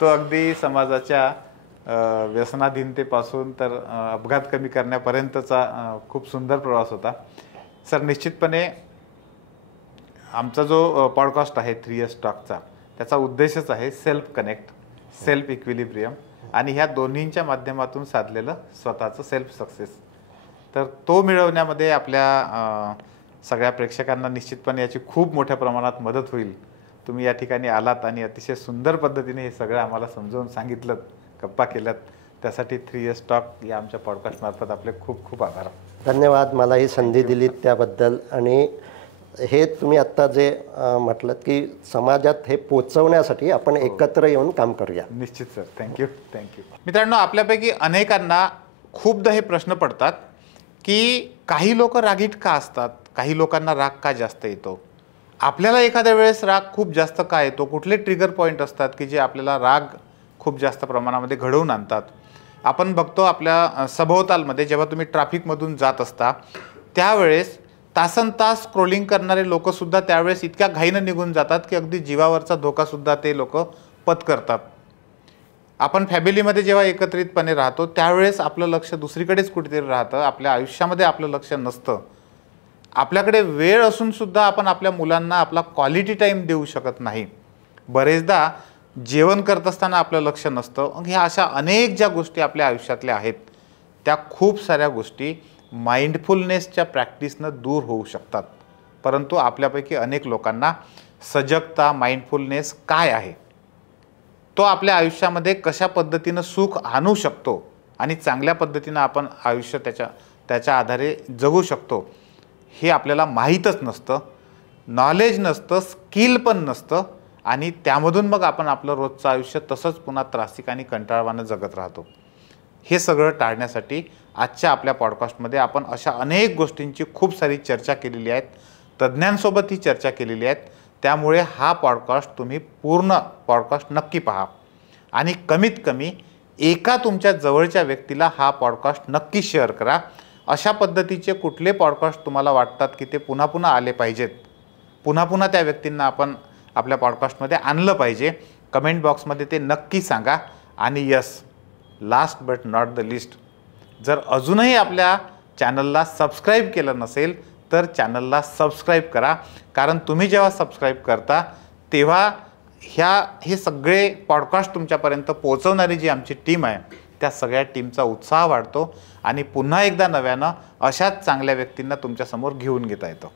तो अगदी समाजाच्या व्यसनाधीनतेपासून तर अपघात कमी करण्यापर्यंतचा खूप सुंदर प्रवास होता. सर, निश्चितपणे आमचा जो पॉडकास्ट आहे 3S टॉकचा, त्याचा उद्देशच आहे सेल्फ कनेक्ट, सेल्फ इक्विलिब्रियम आणि ह्या दोन्हींच्या माध्यमातून साधलेलं स्वतःचं सेल्फ सक्सेस. तर तो मिळवण्यामध्ये आपल्या सगळ्या प्रेक्षकांना निश्चितपणे याची खूप मोठ्या प्रमाणात मदत होईल. तुम्ही या ठिकाणी आलात आणि अतिशय सुंदर पद्धतीने हे सगळं आम्हाला समजावून सांगितलं, गप्पा केल्यात, त्यासाठी 3S टॉक या आमच्या पॉडकास्टमार्फत आपले खूप खूप आभार. धन्यवाद. मला ही संधी दिली त्याबद्दल. आणि हे तुम्ही आत्ता जे म्हटलं की समाजात हे पोचवण्यासाठी आपण एकत्र येऊन काम करूया. निश्चित सर. थँक्यू. मित्रांनो, आपल्यापैकी अनेकांना खूपदा हे प्रश्न पडतात की काही लोक रागीट का असतात, काही लोकांना राग का जास्त येतो, आपल्याला एखाद्या वेळेस राग खूप जास्त का येतो, कुठले ट्रिगर पॉईंट असतात की जे आपल्याला राग खूप जास्त प्रमाणामध्ये घडवून आणतात. आपण बघतो आपल्या सभोवतालमध्ये जेव्हा तुम्ही ट्रॅफिकमधून जात असता त्यावेळेस तासनतास स्क्रोलिंग करणारे लोकसुद्धा त्यावेळेस इतक्या घाईनं निघून जातात की अगदी जीवावरचा धोकासुद्धा ते लोक पत्करतात. आपण फॅमिलीमध्ये जेव्हा एकत्रितपणे राहतो त्यावेळेस आपलं लक्ष दुसरीकडेच कुठेतरी राहतं, आपल्या आयुष्यामध्ये आपलं लक्ष नसतं. आपल्याकडे वेळ असून सुद्धा आपण आपल्या मुलांना आपला क्वालिटी टाईम देऊ शकत नाही. बरेचदा जेवण करत असताना आपलं लक्ष नसतं. ह्या अशा अनेक ज्या गोष्टी आपल्या आयुष्यातल्या आहेत त्या खूप साऱ्या गोष्टी माइंडफुलनेसच्या प्रॅक्टिसनं दूर होऊ शकतात. परंतु आपल्यापैकी अनेक लोकांना सजगता, माइंडफुलनेस काय आहे, तो आपल्या आयुष्यामध्ये कशा पद्धतीनं सुख आणू शकतो आणि चांगल्या पद्धतीनं आपण आयुष्य त्याच्या आधारे जगू शकतो, हे आपल्याला माहीतच नसतं. नॉलेज नसतं, स्किल पण नसतं आणि त्यामधून मग आपण आपलं रोजचं आयुष्य तसंच पुन्हा त्रासिक आणि कंटाळवाणं जगत राहतो. हे सगळं टाळण्यासाठी आजच्या आपल्या पॉडकास्टमध्ये आपण अशा अनेक गोष्टींची खूप सारी चर्चा केलेली आहेत. तज्ज्ञांसोबत ही चर्चा केलेली आहेत. त्यामुळे हा पॉडकास्ट तुम्ही पूर्ण पॉडकास्ट नक्की पहा आणि कमीत कमी एका तुमच्या जवळच्या व्यक्तीला हा पॉडकास्ट नक्की शेअर करा. अशा पद्धतीचे कुठले पॉडकास्ट तुम्हाला वाटतात की ते पुन्हा पुन्हा आले पाहिजेत, पुन्हा पुन्हा त्या व्यक्तींना आपण आपल्या पॉडकास्टमध्ये आणलं पाहिजे, कमेंट बॉक्समध्ये ते नक्की सांगा. आणि yes, last but not the list, जर अजूनही आपल्या चॅनलला सबस्क्राईब केलं नसेल तर चॅनलला सबस्क्राईब करा. कारण तुम्ही जेव्हा सबस्क्राईब करता तेव्हा हे सगळे पॉडकास्ट तुमच्यापर्यंत पोहोचवणारी जी आमची टीम आहे त्या सगळ्या टीमचा उत्साह वाढतो आणि पुन्हा एकदा नव्यानं अशाच चांगल्या व्यक्तींना तुमच्यासमोर घेऊन घेता येतं.